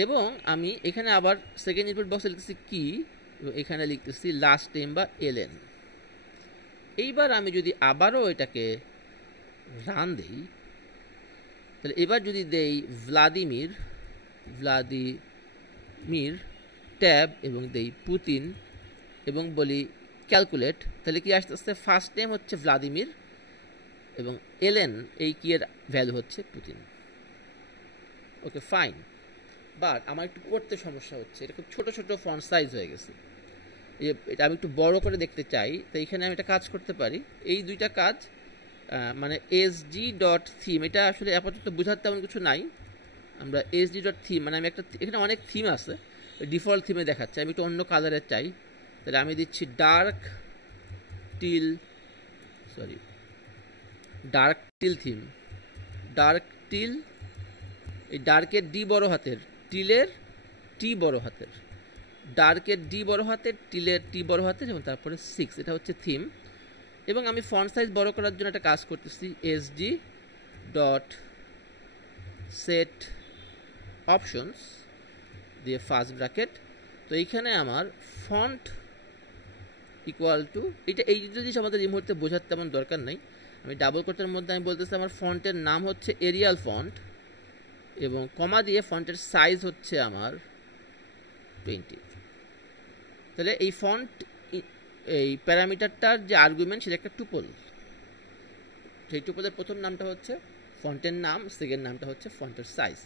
এবং আমি এখানে আবার সেকেন্ড ইনপুট বক্সে লিখতেছি কি, এবং এখানে লিখতেছি লাস্ট নেম বা LN। এইবার আমি যদি আবারও এটাকে রান দেই, তাহলে এবার যদি দেই ভ্লাদিমির ট্যাব এবং দেই পুতিন এবং বলি ক্যালকুলেট, তাহলে কি আসতে আসতে ফার্স্ট নেম হচ্ছে ভ্লাদিমির এবং LN এই কি এর ভ্যালু হচ্ছে পুতিন। ওকে ফাইন, বাট আমার একটু পড়তে সমস্যা হচ্ছে, এটা খুব ছোটো ছোটো ফন্ট সাইজ হয়ে গেছে, এটা আমি একটু বড় করে দেখতে চাই, তো এখানে আমি একটা কাজ করতে পারি, এই দুইটা কাজ মানে sg.theme, এটা আসলে আপাতত বোঝাতে তেমন কিছু নাই, আমরা sg.theme মানে আমি একটা এখানে অনেক থিম আছে, ডিফল্ট থিমে দেখাচ্ছে, আমি একটু অন্য কালারের চাই, তাহলে আমি দিচ্ছি dark till theme, dark till, এই ডার্কের ডি বড় হাতের, টিলের টি বড় হাতের, ডার্কের ডি বড় হাতের, টিলের টি বড় হাতের এবং তারপরে 6, এটা হচ্ছে থিম। এবং আমি ফন্ট সাইজ বড় করার জন্য একটা কাজ করতেছি, sg.set options দিয়ে ফার্স্ট ব্র্যাকেট, তো এইখানে আমার ফন্ট ইকুয়াল টু এই জিনিস আমাদের এই মুহূর্তে বোঝার তেমন দরকার নাই, আমি ডাবল কোটের মধ্যে আমি বলতেছি আমার ফন্টের নাম হচ্ছে এরিয়াল ফন্ট, এবং কমা দিয়ে ফন্টের সাইজ হচ্ছে আমার 20। তাহলে এই ফন্ট এই প্যারামিটারটার যে আর্গুমেন্ট সেটা একটা টুপল। সেই টুপলের প্রথম নামটা হচ্ছে ফন্টের নাম, সেকেন্ড নামটা হচ্ছে ফন্টের সাইজ।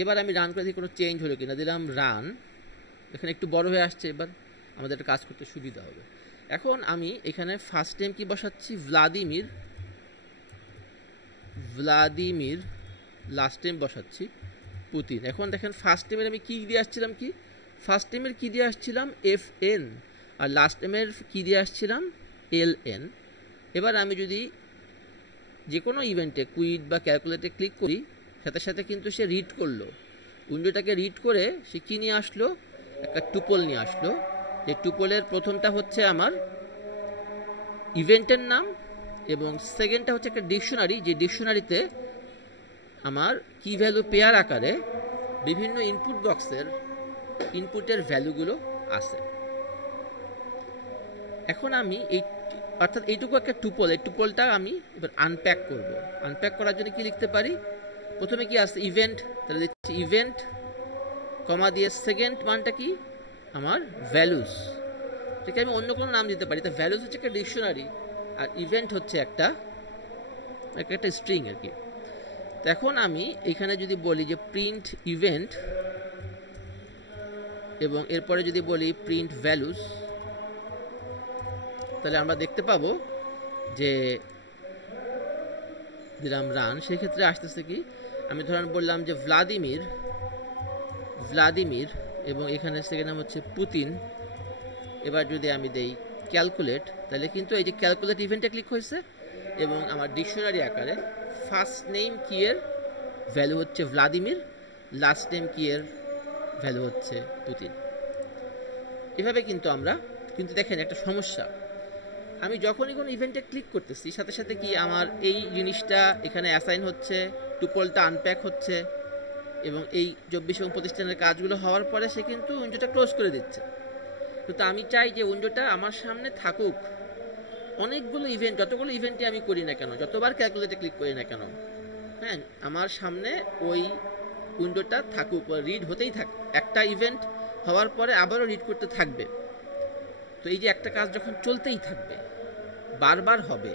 এবার আমি রান করে দিই কোনো চেঞ্জ হলো কিনা, দিলাম রান, এখানে একটু বড় হয়ে আসছে, এবার আমাদের একটা কাজ করতে সুবিধা হবে। এখন আমি এখানে ফার্স্ট নেম কি বসাচ্ছি, ভ্লাদিমির, ভ্লাদিমির, লাস্ট নেম বসাচ্ছি পুতিন। এখন দেখেন ফার্স্ট নেমের আমি কি দিয়ে আসছিলাম, কি ফার্স্ট নেমের কি দিয়ে আসছিলাম FN, আর লাস্ট নেমের কি দিয়ে আসছিলাম LN। এবার আমি যদি যে কোনো ইভেন্টে কুইট বা ক্যালকুলেটে ক্লিক করি, সাথে সাথে কিন্তু সে রিড করলো, উইন্ডোটাকে রিড করে সে কী নিয়ে আসলো, একটা টুপল নিয়ে আসলো। যে টুপলের প্রথমটা হচ্ছে আমার ইভেন্টের নাম এবং সেকেন্ডটা হচ্ছে একটা ডিকশনারি, যে ডিকশনারিতে আমার কি ভ্যালু পেয়ার আকারে বিভিন্ন ইনপুট বক্সের ইনপুটের ভ্যালুগুলো আছে। এখন আমি এই অর্থাৎ এইটুকু একটা টুপল, এই টুপলটা আমি এবার আনপ্যাক করব। আনপ্যাক করার জন্য কি লিখতে পারি, প্রথমে কি আছে ইভেন্ট, তাহলে দিচ্ছি ইভেন্ট কমা দিয়ে সেকেন্ড মানটা কি আমার ভ্যালুস, ঠিক আমি অন্য কোনো নাম দিতে পারি। তো ভ্যালুস হচ্ছে একটা ডিকশনারি আর ইভেন্ট হচ্ছে একটা স্ট্রিং আর কি। তো এখন আমি এখানে যদি বলি যে প্রিন্ট ইভেন্ট এবং এরপরে যদি বলি প্রিন্ট ভ্যালুস, তাহলে আমরা দেখতে পাবো যে দিলাম রান, সেই ক্ষেত্রে আসতেছে কি, আমি ধরেন বললাম যে ভ্লাদিমির, ভ্লাদিমির এবং এখানে সেকেন্ড নাম হচ্ছে পুতিন। এবার যদি আমি দেই ক্যালকুলেট, তাহলে কিন্তু এই যে ক্যালকুলেট ইভেন্টে ক্লিক হয়েছে এবং আমার ডিকশনারি আকারে ফার্স্ট নেম কি এর ভ্যালু হচ্ছে ভ্লাদিমির, লাস্ট নেম কি এর ভ্যালু হচ্ছে পুতিন। এভাবে কিন্তু আমরা, কিন্তু দেখেন একটা সমস্যা, আমি যখনই কোনো ইভেন্টে ক্লিক করতেছি সাথে সাথে কি আমার এই জিনিসটা এখানে অ্যাসাইন হচ্ছে, টুপলটা আনপ্যাক হচ্ছে এবং এই 24 এবং 25 কাজগুলো হওয়ার পরে সে কিন্তু উইন্ডোটা ক্লোজ করে দিচ্ছে। তো আমি চাই যে উইন্ডোটা আমার সামনে থাকুক, অনেকগুলো ইভেন্ট, যতগুলো ইভেন্টে আমি করি না কেন, যতবার ক্যালকুলেটে ক্লিক করি না কেন, হ্যাঁ আমার সামনে ওই উইন্ডোটা থাকুক, রিড হতেই থাক, একটা ইভেন্ট হওয়ার পরে আবারও রিড করতে থাকবে। তো এই যে একটা কাজ যখন চলতেই থাকবে, বারবার হবে,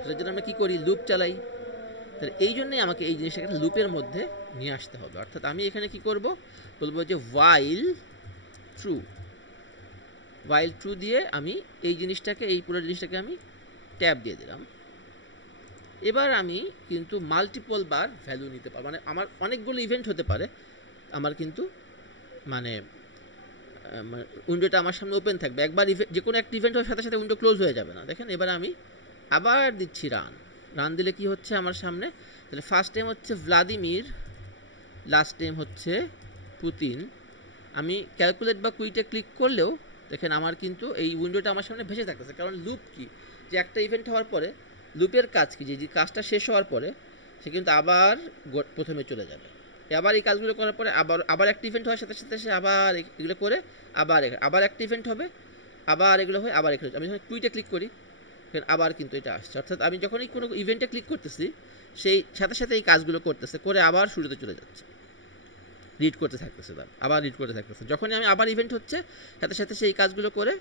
সেটার জন্য আমরা কী করি, লুপ চালাই। তাহলে এই জন্যই আমাকে এই জিনিসটাকে একটা লুপের মধ্যে নিয়ে আসতে হবে। অর্থাৎ আমি এখানে কি করব, বলবো যে while ট্রু দিয়ে আমি এই জিনিসটাকে, এই পুরো জিনিসটাকে আমি ট্যাব দিয়ে দিলাম। এবার আমি কিন্তু মাল্টিপল বার ভ্যালু নিতে পারবো, মানে আমার অনেকগুলো ইভেন্ট হতে পারে, আমার কিন্তু মানে উইন্ডোটা আমার সামনে ওপেন থাকবে। একবার যে কোনো একটা ইভেন্ট হওয়ার সাথে সাথে উইন্ডো ক্লোজ হয়ে যাবে না। দেখেন এবার আমি আবার দিচ্ছি রান, রান দিলে কি হচ্ছে আমার সামনে, তাহলে ফার্স্ট নেম হচ্ছে ভ্লাদিমির, লাস্ট নেম হচ্ছে পুতিন। আমি ক্যালকুলেট বা কুইটে ক্লিক করলেও দেখেন আমার কিন্তু এই উইন্ডোটা আমার সামনে ভেসে থাকতেছে, কারণ লুপ কি, যে একটা ইভেন্ট হওয়ার পরে লুপের কাজ কি, যে কাজটা শেষ হওয়ার পরে সে কিন্তু আবার প্রথমে চলে যাবে, আবার এই কাজগুলো করার পরে আবার একটা ইভেন্ট হওয়ার সাথে সাথে সে আবার এগুলো করে আবার একটা ইভেন্ট হবে, আবার এগুলো হয়, আবার এগুলো। আমি যখন টুইটে ক্লিক করি আবার কিন্তু এটা আসছে। অর্থাৎ আমি যখনই কোনো ইভেন্টে ক্লিক করতেছি সেই সাথে সাথে এই কাজগুলো করতেছে, করে আবার শুরুতে চলে যাচ্ছে, রিড করতে থাকতেছে, আবার রিড করতে থাকতেছে। যখনই আমি আবার ইভেন্ট হচ্ছে সাথে সাথে সেই কাজগুলো করে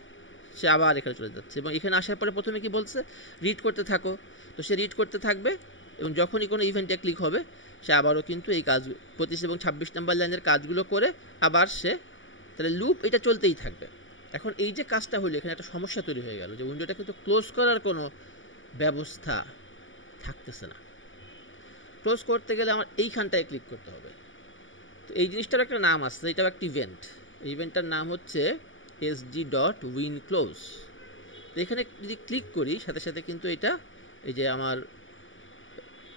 সে আবার এখানে চলে যাচ্ছে, এবং এখানে আসার পরে প্রথমে কি বলছে, রিড করতে থাকো, তো সে রিড করতে থাকবে এবং যখনই কোনো ইভেন্টে ক্লিক হবে সে আবারও কিন্তু এই কাজ 25 এবং 26 নম্বর লাইনের কাজগুলো করে আবার সে, তাহলে লুপ এটা চলতেই থাকবে। এখন এই যে কাজটা হলো, এখানে একটা সমস্যা তৈরি হয়ে গেল যে উইন্ডোটা কিন্তু ক্লোজ করার কোনো ব্যবস্থা থাকতেছে না। ক্লোজ করতে গেলে আমার এইখানটায় ক্লিক করতে হবে। তো এই জিনিসটার একটা নাম আছে, এটাও একটা ইভেন্ট, এই ইভেন্টটার নাম হচ্ছে sg.winClose। তো এখানে যদি ক্লিক করি সাথে সাথে কিন্তু এটা, এই যে আমার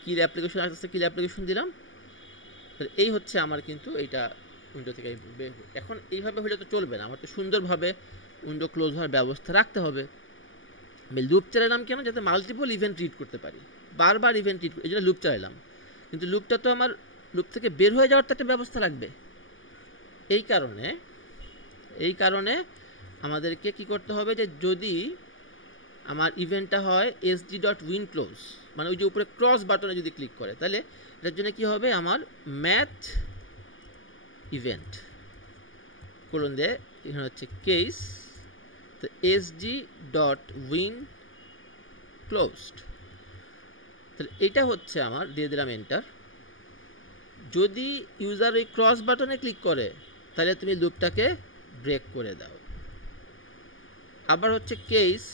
কিল অ্যাপ্লিকেশন আসতেছে, কিল অ্যাপ্লিকেশন দিলাম, এই হচ্ছে আমার কিন্তু এইটা উইন্ডো থেকে বের। এখন এইভাবে হলে তো চলবে না, আমার তো সুন্দরভাবে উইন্ডো ক্লোজ হওয়ার ব্যবস্থা রাখতে হবে। আমি লুপ চালালাম কেন, যাতে মাল্টিপল ইভেন্ট রিড করতে পারি, বারবার ইভেন্ট রিড, এই জন্য লুপ চালালাম। কিন্তু লুপটা তো আমার, লুপ থেকে বের হয়ে যাওয়ার তো একটা ব্যবস্থা লাগবে। এই কারণে আমাদেরকে কি করতে হবে, যে যদি আমার ইভেন্টটা হয় sg.winClose, মানে ওই যে উপরে ক্রস বাটনে যদি ক্লিক করে তাহলে এটার জন্য কি হবে, আমার ম্যাথ ইভেন্ট কোলন দিয়ে এখানে হচ্ছে কেস, তো sg.winClosed, তাহলে এটা হচ্ছে আমার দিয়ে দিলাম এন্টার। যদি ইউজার ওই ক্রস বাটনে ক্লিক করে তাহলে তুমি লুপটাকে ব্রেক করে দাও। আবার হচ্ছে কেস,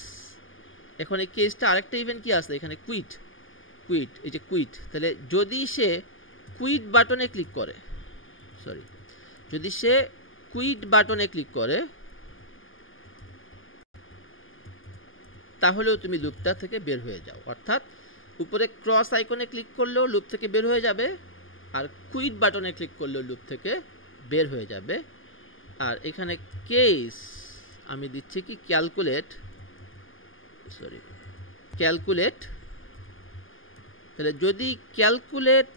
এখন এই কেসটা আরেকটা ইভেন্ট কি আছে এখানে, কুইট, এই যে কুইট, তাহলে যদি সে কুইট বাটনে ক্লিক করে, যদি সে কুইট বাটনে ক্লিক করে তাহলেও তুমি লুপটা থেকে বের হয়ে যাও, অর্থাৎ উপরে ক্রস আইকনে ক্লিক করলেও লুপ থেকে বের হয়ে যাবে, আর কুইট বাটনে ক্লিক করলেও লুপ থেকে বের হয়ে যাবে। আর এখানে কেস আমি দিচ্ছি কি ক্যালকুলেট, তাহলে যদি ক্যালকুলেট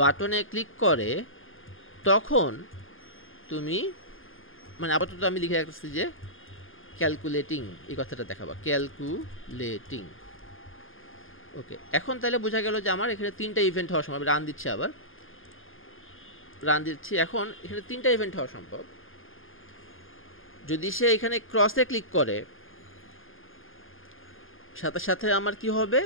বাটনে ক্লিক করে তখন তুমি, মানে আপাতত আমি লিখে রাখছি যে ক্যালকুলেটিং, এই কথাটা দেখাবো, ক্যালকুলেটিং। ওকে, এখন তাহলে বোঝা গেল যে আমার এখানে 3টা ইভেন্ট হওয়া সম্ভব। রান দিচ্ছি, আবার রান দিচ্ছি। এখন এখানে 3টা ইভেন্ট হওয়া সম্ভব। যদি সে এখানে ক্রসে ক্লিক করে সাথে সাথে আমার কি হবে,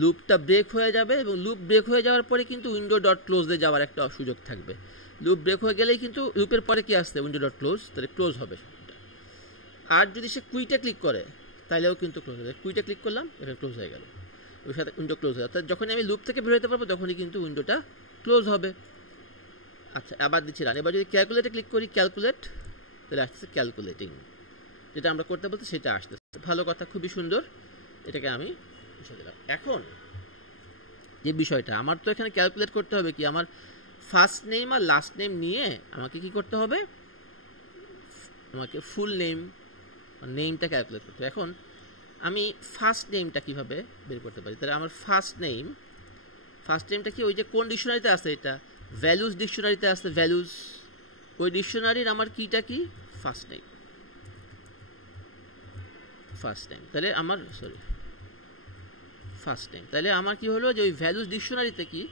লুপটা ব্রেক হয়ে যাবে, এবং লুপ ব্রেক হয়ে যাওয়ার পরে কিন্তু উইন্ডো ডট ক্লোজে যাওয়ার একটা সুযোগ থাকবে। লুপ ব্রেক হয়ে গেলেই কিন্তু লুপের পরে কি আসছে, উইন্ডো ডট ক্লোজ, তাহলে ক্লোজ হবে। আর যদি সে কুইটে ক্লিক করে তাহলেও কিন্তু ক্লোজ হয়ে যাবে। কুইটে ক্লিক করলাম, এটা ক্লোজ হয়ে গেল, ওই সাথে উইন্ডো ক্লোজ হয়ে যাবে। অর্থাৎ যখনই আমি লুপ থেকে বের হতে পারবো তখনই কিন্তু উইন্ডোটা ক্লোজ হবে। আচ্ছা, আবার দিচ্ছি রান। এবার যদি ক্যালকুলেটে ক্লিক করি, ক্যালকুলেট, তাহলে আসতেছে ক্যালকুলেটিং, যেটা আমরা করতে বলতে সেটা আসতেছে। ভালো কথা, খুবই সুন্দর, এটাকে আমি বুঝে দিলাম। এখন যে বিষয়টা আমার তো এখানে ক্যালকুলেট করতে হবে কি, আমার ফার্স্ট নেম আর লাস্ট নেম নিয়ে আমাকে কি করতে হবে, আমাকে ফুল নেমটা ক্যালকুলেট করতে হবে। এখন আমি ফার্স্ট নেমটা কিভাবে বের করতে পারি, তাহলে আমার ফার্স্ট নেমটা কি, ওই যে কোন ডিকশনারিতে আছে, এটা ভ্যালুজ ডিকশনারিতে আছে, ভ্যালুজ, ওই ডিকশনারির আমার কিটা কি, ফার্স্ট নেম। তাহলে আমার ফার্স্ট নেম, তাহলে আমার কি হলো যে ওই ভ্যালুজ ডিকশনারিতে কি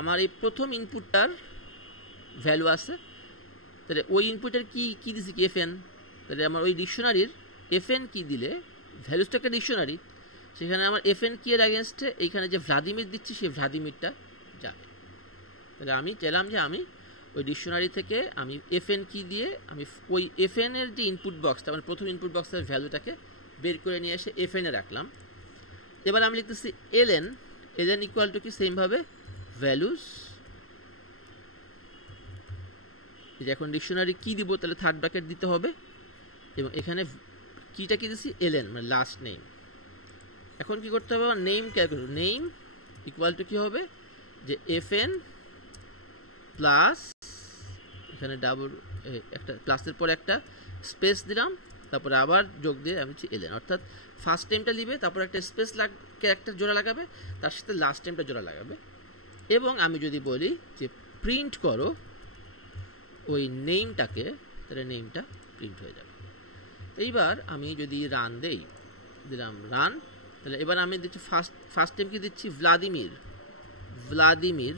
আমার এই প্রথম ইনপুটটার ভ্যালু আছে, তাহলে ওই ইনপুটের কি দিছি কি, FN, তাহলে আমার ওই ডিকশনারির FN কি দিলে, ভ্যালুজটা একটা ডিকশনারি, সেখানে আমার FN কি এর এগেনস্টে এইখানে যে ভ্লাদিমির দিচ্ছি সেই ভ্লাদিমিরটা যাবে। তাহলে আমি চাইলাম যে আমি ওই ডিকশনারি থেকে আমি FN কি দিয়ে আমি ওই FN এর যে ইনপুট বক্সটা, মানে প্রথম ইনপুট বক্সের ভ্যালুটাকে বের করে নিয়ে এসে FN এ রাখলাম। এবার আমি লিখতেছি ln ইকুয়াল টু কি, সেমভাবে ভ্যালুজ, এই যে এখন ডিকশনারি কি দিব, তাহলে থার্ড ব্র্যাকেট দিতে হবে, এবং এখানে কিটা কি দিচ্ছি, ln, মানে লাস্ট নেম। এখন কি করতে হবে, আমার name calculate, name equal to কি হবে, যে FN প্লাস, এখানে ডাবল একটা প্লাসের পরে একটা স্পেস দিলাম, তারপরে আবার যোগ দিয়ে আমি ln, অর্থাৎ ফার্স্ট নেমটা নিবে, তারপর একটা স্পেস একটা জোড়া লাগাবে, তার সাথে লাস্ট নেমটা জোড়া লাগাবে। এবং আমি যদি বলি যে প্রিন্ট করো ওই নেমটাকে, তাহলে নেমটা প্রিন্ট হয়ে যাবে। এইবার আমি যদি রান দিলাম রান, তাহলে এবার আমি দিচ্ছি ফার্স্ট নেম কি দিচ্ছি, ভ্লাদিমির,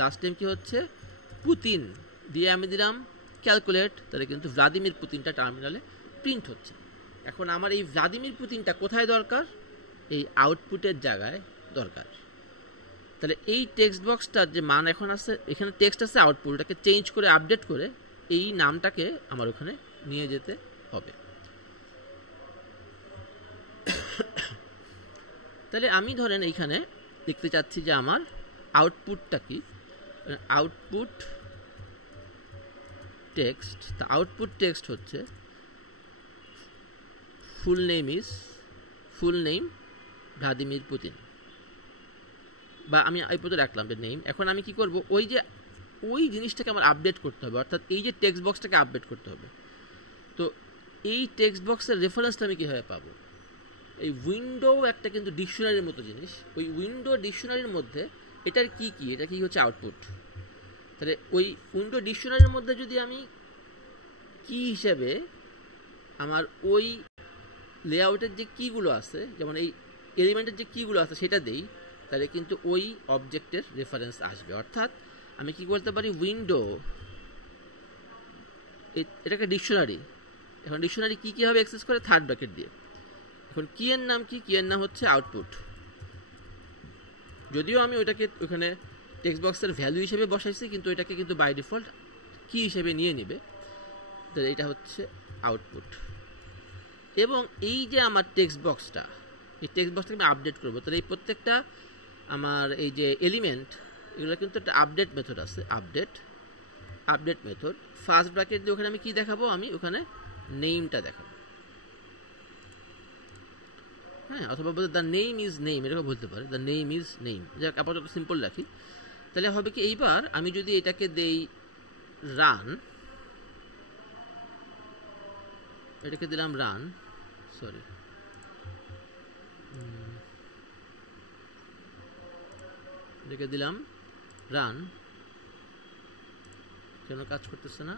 লাস্ট নেম কি হচ্ছে, পুতিন, দিয়ে আমি দিলাম ক্যালকুলেট, তাহলে কিন্তু ভ্লাদিমির পুতিনটা টার্মিনালে প্রিন্ট হচ্ছে। এখন আমার এই ভ্লাদিমির পুতিনটা কোথায় দরকার, এই আউটপুটের জায়গায় দরকার। তাহলে এই টেক্সট বক্সটার যে মান এখন আছে, এখানে টেক্সট আছে, আউটপুট, এটাকে চেঞ্জ করে আপডেট করে এই নামটাকে আমার ওখানে নিয়ে যেতে হবে। তাহলে আমি ধরেন এইখানে দেখতে চাচ্ছি যে আমার আউটপুটটা কি, আউটপুট টেক্সট, তা আউটপুট টেক্সট হচ্ছে ফুল নেম ভ্লাদিমির পুতিন, বা আমি এই পর্যন্ত রাখলাম যে নেম। এখন আমি কি করব, ওই জিনিসটাকে আমার আপডেট করতে হবে, অর্থাৎ এই যে টেক্সট বক্সটাকে আপডেট করতে হবে। তো এই টেক্সট বক্সের রেফারেন্সটা আমি কীভাবে পাবো, এই উইন্ডো একটা কিন্তু ডিকশনারির মতো জিনিস, ওই উইন্ডো ডিকশনারির মধ্যে এটার এটা কি হচ্ছে আউটপুট। তাহলে ওই উইন্ডো ডিকশনারির মধ্যে যদি আমি কি হিসেবে আমার ওই লেআউটের যে কীগুলো আছে, যেমন এই এলিমেন্টের যে কীগুলো আছে সেটা দেই, তাহলে কিন্তু ওই অবজেক্টের রেফারেন্স আসবে। অর্থাৎ আমি কি বলতে পারি, উইন্ডো, এটাকে ডিকশনারি, এখন ডিকশনারি কী কীভাবে অ্যাক্সেস করে, থার্ড ব্র্যাকেট দিয়ে। এখন কি এর নাম কি, কি এর নাম হচ্ছে আউটপুট। যদিও আমি ওইটাকে ওখানে টেক্সট বক্সের ভ্যালু হিসেবে বসাইছি, কিন্তু এটাকে কিন্তু বাই ডিফল্ট কি হিসেবে নিয়ে নেবে, তাহলে এটা হচ্ছে আউটপুট। এবং এই যে আমার টেক্সট বক্সটা, এই টেক্সট বক্সটাকে আমি আপডেট করবো, তাহলে এই প্রত্যেকটা আমার এই যে এলিমেন্ট, এগুলো কিন্তু একটা আপডেট মেথড আছে, আপডেট মেথড। ফার্স্ট ব্র্যাকেট দিয়ে ওখানে আমি কি দেখাবো, আমি ওখানে নেমটা দেখাবো, হ্যাঁ, অথবা বলতে দ্য নেম ইজ নেম, এরকম বলতে পারে, দ্য নেম ইজ নেম। যাক, আপাতত সিম্পল রাখি। তাহলে হবে কি, এইবার আমি যদি এটাকে দেই রান, এটাকে দিলাম রান, সরি, এটাকে দিলাম রান, কেন কাজ করতেছে না?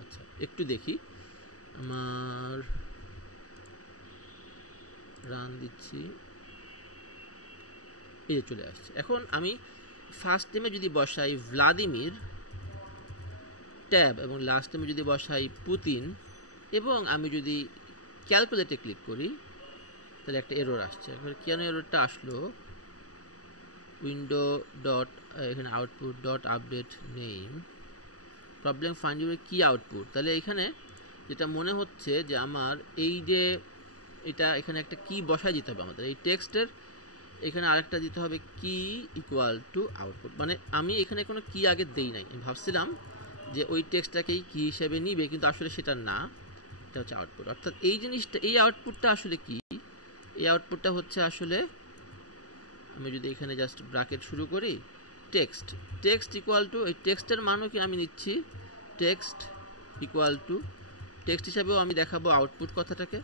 আচ্ছা, একটু দেখি, আমার রান দিচ্ছি, এই চলে আসছে। এখন আমি ফার্স্ট নেমে যদি বসাই ভ্লাদিমির ট্যাব এবং লাস্ট নেমে যদি বসাই পুতিন, এবং আমি যদি ক্যালকুলেটে ক্লিক করি, তাহলে একটা এরর আসছে। এখন কেন এররটা আসলো, উইন্ডো ডট, এখানে output dot update name problem find your কি আউটপুট। তাহলে এখানে যেটা মনে হচ্ছে যে আমার এই যে এটা, এখানে একটা কি বসাই দিতে হবে আমাদের এই টেক্সটের, এখানে আরেকটা দিতে হবে কি ইকুয়াল টু আউটপুট। মানে আমি এখানে কোনো কি আগে দেই নাই, আমি ভাবছিলাম যে ওই টেক্সটটাকেই কি হিসেবে নিবে, কিন্তু আসলে সেটা না, এটা হচ্ছে আউটপুট। অর্থাৎ এই জিনিসটা, এই আউটপুটটা আসলে কি, এই আউটপুটটা হচ্ছে আসলে, আমি যদি এখানে জাস্ট ব্র্যাকেট শুরু করি, টেক্সট ইকুয়াল টু, এই টেক্সটের মানও কি আমি নিচ্ছি টেক্সট ইকুয়াল টু, টেক্সট হিসাবেও আমি দেখাবো আউটপুট কথাটাকে।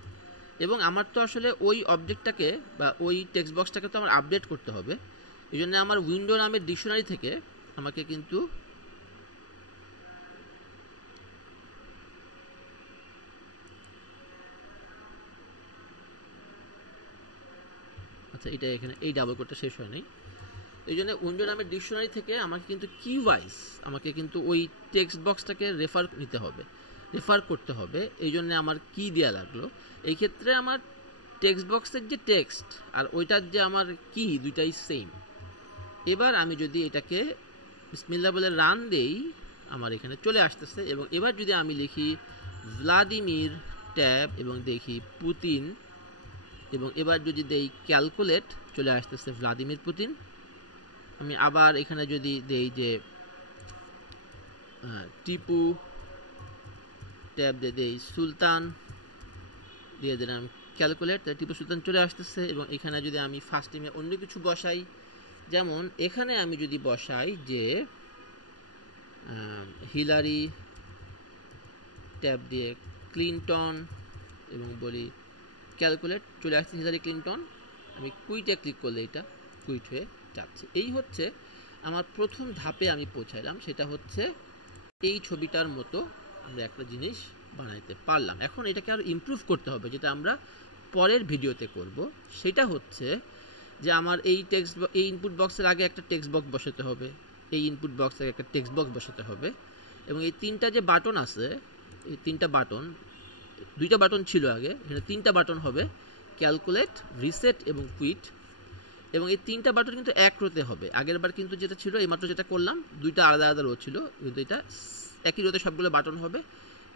এবং আমার তো আসলে ওই অবজেক্টটাকে বা ওই টেক্সট বক্সটাকে তো আমার আপডেট করতে হবে, এই জন্য আমার উইন্ডো নামের ডিকশনারি থেকে আমাকে কিন্তু আচ্ছা, এটা এখানে এই ডাবল কোডটা শেষ হয় নাই, এই জন্য উইন্ডো নামের ডিকশনারি থেকে আমাকে কিন্তু কি ওয়াইজ আমাকে কিন্তু ওই টেক্সট বক্সটাকে রেফার করতে হবে, এই জন্য আমার কি দেওয়া লাগলো। এই ক্ষেত্রে আমার টেক্সট বক্সের যে টেক্সট আর ওইটার যে আমার কি, দুইটাই সেম। এবার আমি যদি এটাকে বিসমিল্লাহ বলে রান দেই, আমার এখানে চলে আসতেছে। এবং এবার যদি আমি লিখি ভ্লাদিমির ট্যাব এবং দেখি পুতিন, এবং এবার যদি দেই ক্যালকুলেট, চলে আসতেছে ভ্লাদিমির পুতিন। আমি আবার এখানে যদি দেই যে টিপু ট্যাব দিয়ে দেই সুলতান, দিয়ে দিলাম ক্যালকুলেট, টিপু সুলতান চলে আসতেছে। এবং এখানে যদি আমি ফার্স্ট নেমে অন্য কিছু বসাই, যেমন এখানে আমি যদি বসাই যে হিলারি ট্যাব দিয়ে ক্লিনটন এবং বলি ক্যালকুলেট, চলে আসছে হিলারি ক্লিনটন। আমি কুইটে ক্লিক করলে এটা কুইট হয়ে যাচ্ছে। এই হচ্ছে আমার প্রথম ধাপে আমি পৌঁছাইলাম, সেটা হচ্ছে এই ছবিটার মতো আমরা একটা জিনিস বানাইতে পারলাম। এখন এটাকে আরও ইমপ্রুভ করতে হবে, যেটা আমরা পরের ভিডিওতে করব। সেটা হচ্ছে যে আমার এই এই ইনপুট বক্সের আগে একটা টেক্সট বক্স বসাতে হবে, এই ইনপুট বক্সের একটা টেক্সট বক্স বসাতে হবে, এবং এই তিনটা যে বাটন আছে, এই তিনটা বাটন, দুইটা বাটন ছিল আগে, এখানে তিনটা বাটন হবে, ক্যালকুলেট, রিসেট এবং কুইট। এবং এই তিনটা বাটন কিন্তু এক রোতে হবে। আগের বার কিন্তু যেটা ছিল, এইমাত্র যেটা করলাম, দুইটা আলাদা আলাদা রো ছিল, কিন্তু এটা একই রোতে সবগুলো বাটন হবে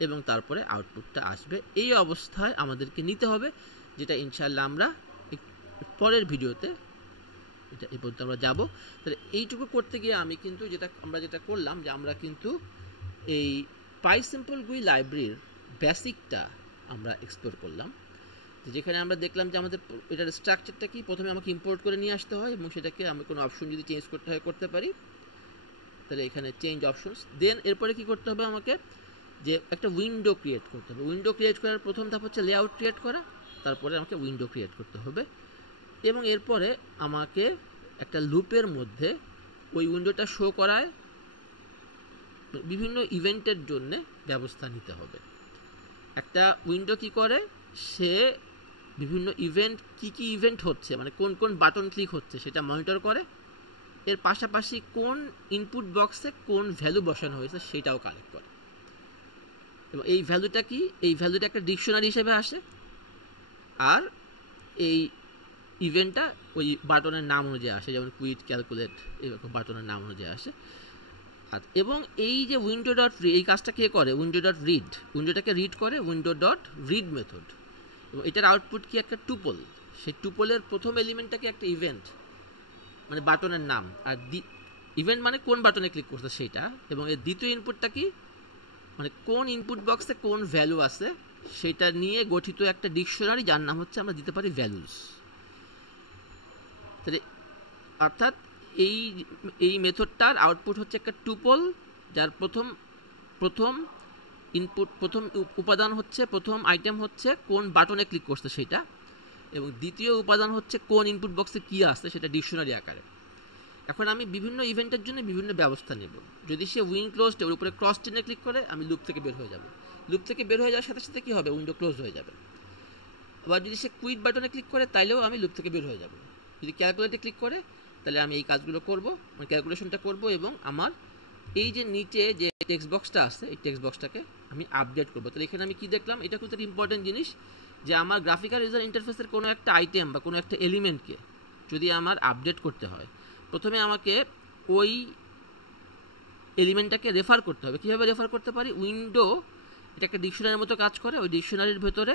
এবং তারপরে আউটপুটটা আসবে। এই অবস্থায় আমাদেরকে নিতে হবে, যেটা ইনশাআল্লাহ আমরা পরের ভিডিওতে এটা এই পর্যন্ত আমরা যাব। তাহলে এইটুকু করতে গিয়ে আমি কিন্তু আমরা যেটা করলাম, যে আমরা কিন্তু এই পাইসিম্পল-GUI লাইব্রেরির বেসিকটা আমরা এক্সপ্লোর করলাম, যেখানে আমরা দেখলাম যে আমাদের এটার স্ট্রাকচারটা কি, প্রথমে আমাকে ইম্পোর্ট করে নিয়ে আসতে হয় এবং সেটাকে আমি কোনো অপশন যদি চেঞ্জ করতে হয় করতে পারি, তাহলে এখানে চেঞ্জ অপশনস। দেন এরপরে কি করতে হবে, আমাকে যে একটা উইন্ডো ক্রিয়েট করতে হবে। উইন্ডো ক্রিয়েট করার প্রথম ধাপ হচ্ছে লেআউট ক্রিয়েট করা, তারপরে আমাকে উইন্ডো ক্রিয়েট করতে হবে এবং এরপরে আমাকে একটা লুপের মধ্যে ওই উইন্ডোটা শো করায় বিভিন্ন ইভেন্টের জন্য ব্যবস্থা নিতে হবে। একটা উইন্ডো কি করে, সে বিভিন্ন ইভেন্ট কি ইভেন্ট হচ্ছে, মানে কোন কোন বাটন ক্লিক হচ্ছে সেটা মনিটর করে। এর পাশাপাশি কোন ইনপুট বক্সে কোন ভ্যালু বসানো হয়েছে সেটাও কালেক্ট করে। এবং এই ভ্যালুটা কি, এই ভ্যালুটা একটা ডিকশনারি হিসেবে আসে, আর এই ইভেন্টটা ওই বাটনের নাম অনুযায়ী আসে, যেমন কুইট, ক্যালকুলেট, এরকম বাটনের নাম অনুযায়ী আসে। এবং এই যে উইন্ডো ডট এই কাজটা কে করে, উইন্ডো ডট রিড, উইন্ডোটাকে রিড করে উইন্ডো ডট রিড মেথড। এবং এটার আউটপুট কি একটা টুপল, সেই টুপলের প্রথম এলিমেন্টটাকে একটা ইভেন্ট, মানে বাটনের নাম, আর ইভেন্ট মানে কোন বাটনে ক্লিক করছে সেইটা। এবং এর দ্বিতীয় ইনপুটটা কি, মানে কোন ইনপুট বক্সে কোন ভ্যালু আছে সেটা নিয়ে গঠিত একটা ডিকশনারি, যার নাম হচ্ছে আমরা দিতে পারি ভ্যালুস। তাহলে অর্থাৎ এই মেথডটার আউটপুট হচ্ছে একটা টুপল, যার প্রথম ইনপুট, প্রথম উপাদান হচ্ছে, প্রথম আইটেম হচ্ছে কোন বাটনে ক্লিক করছে সেটা, এবং দ্বিতীয় উপাদান হচ্ছে কোন ইনপুট বক্সে কী আসছে সেটা ডিকশনারি আকারে। এখন আমি বিভিন্ন ইভেন্টের জন্য বিভিন্ন ব্যবস্থা নেব। যদি সে উইন ক্লোজড ওর উপরে ক্রস চিহ্নে ক্লিক করে, আমি লুপ থেকে বের হয়ে যাব। লুপ থেকে বের হয়ে যাওয়ার সাথে সাথে কী হবে, উইন্ডো ক্লোজ হয়ে যাবে। আবার যদি সে কুইট বাটনে ক্লিক করে, তাইলেও আমি লুপ থেকে বের হয়ে যাব। যদি ক্যালকুলেটে ক্লিক করে, তাহলে আমি এই কাজগুলো করব, মানে ক্যালকুলেশনটা করব, এবং আমার এই যে নিচে যে টেক্সট বক্সটা আছে, এই টেক্সট বক্সটাকে আমি আপডেট করব। তাহলে এখানে আমি কি দেখলাম, এটা খুব একটা ইম্পর্টেন্ট জিনিস, যে আমার গ্রাফিক্যাল ইউজার ইন্টারফেসের কোনো একটা আইটেম বা কোনো একটা এলিমেন্টকে যদি আমার আপডেট করতে হয়, প্রথমে আমাকে ওই এলিমেন্টটাকে রেফার করতে হবে। কীভাবে রেফার করতে পারি, উইন্ডো এটা একটা ডিকশনারির মতো কাজ করে, ওই ডিকশনারির ভেতরে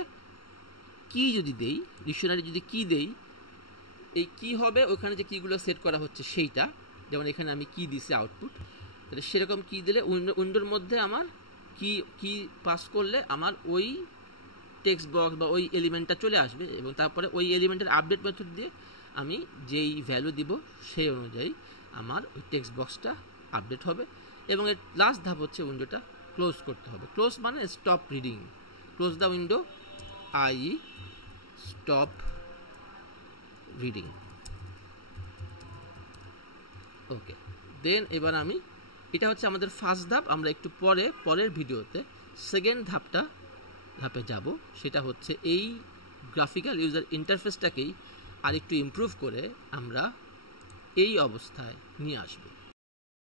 কি যদি দেই, ডিকশনারি যদি কি দেই, এই কি হবে ওখানে যে কিগুলো সেট করা হচ্ছে সেইটা, যেমন এখানে আমি কি দিছি আউটপুট, তাহলে সেরকম কি দিলে উইন্ডোর মধ্যে আমার কি পাস করলে আমার ওই টেক্সট বক্স বা ওই এলিমেন্টটা চলে আসবে, এবং তারপরে ওই এলিমেন্টের আপডেট মেথড দিয়ে আমি যেই ভ্যালু দিব সেই অনুযায়ী আমার ওই টেক্সট বক্সটা আপডেট হবে। এবং এর লাস্ট ধাপ হচ্ছে উইন্ডোটা ক্লোজ করতে হবে। ক্লোজ মানে stop reading, close the window, stop reading. Okay, then এবার আমি, এটা হচ্ছে আমাদের ফার্স্ট ধাপ। আমরা একটু পরের ভিডিওতে সেকেন্ড ধাপে যাব, সেটা হচ্ছে এই গ্রাফিক্যাল ইউজার ইন্টারফেসটাকেই আরেকটু ইমপ্রুভ করে আমরা এই অবস্থায় নিয়ে আসব।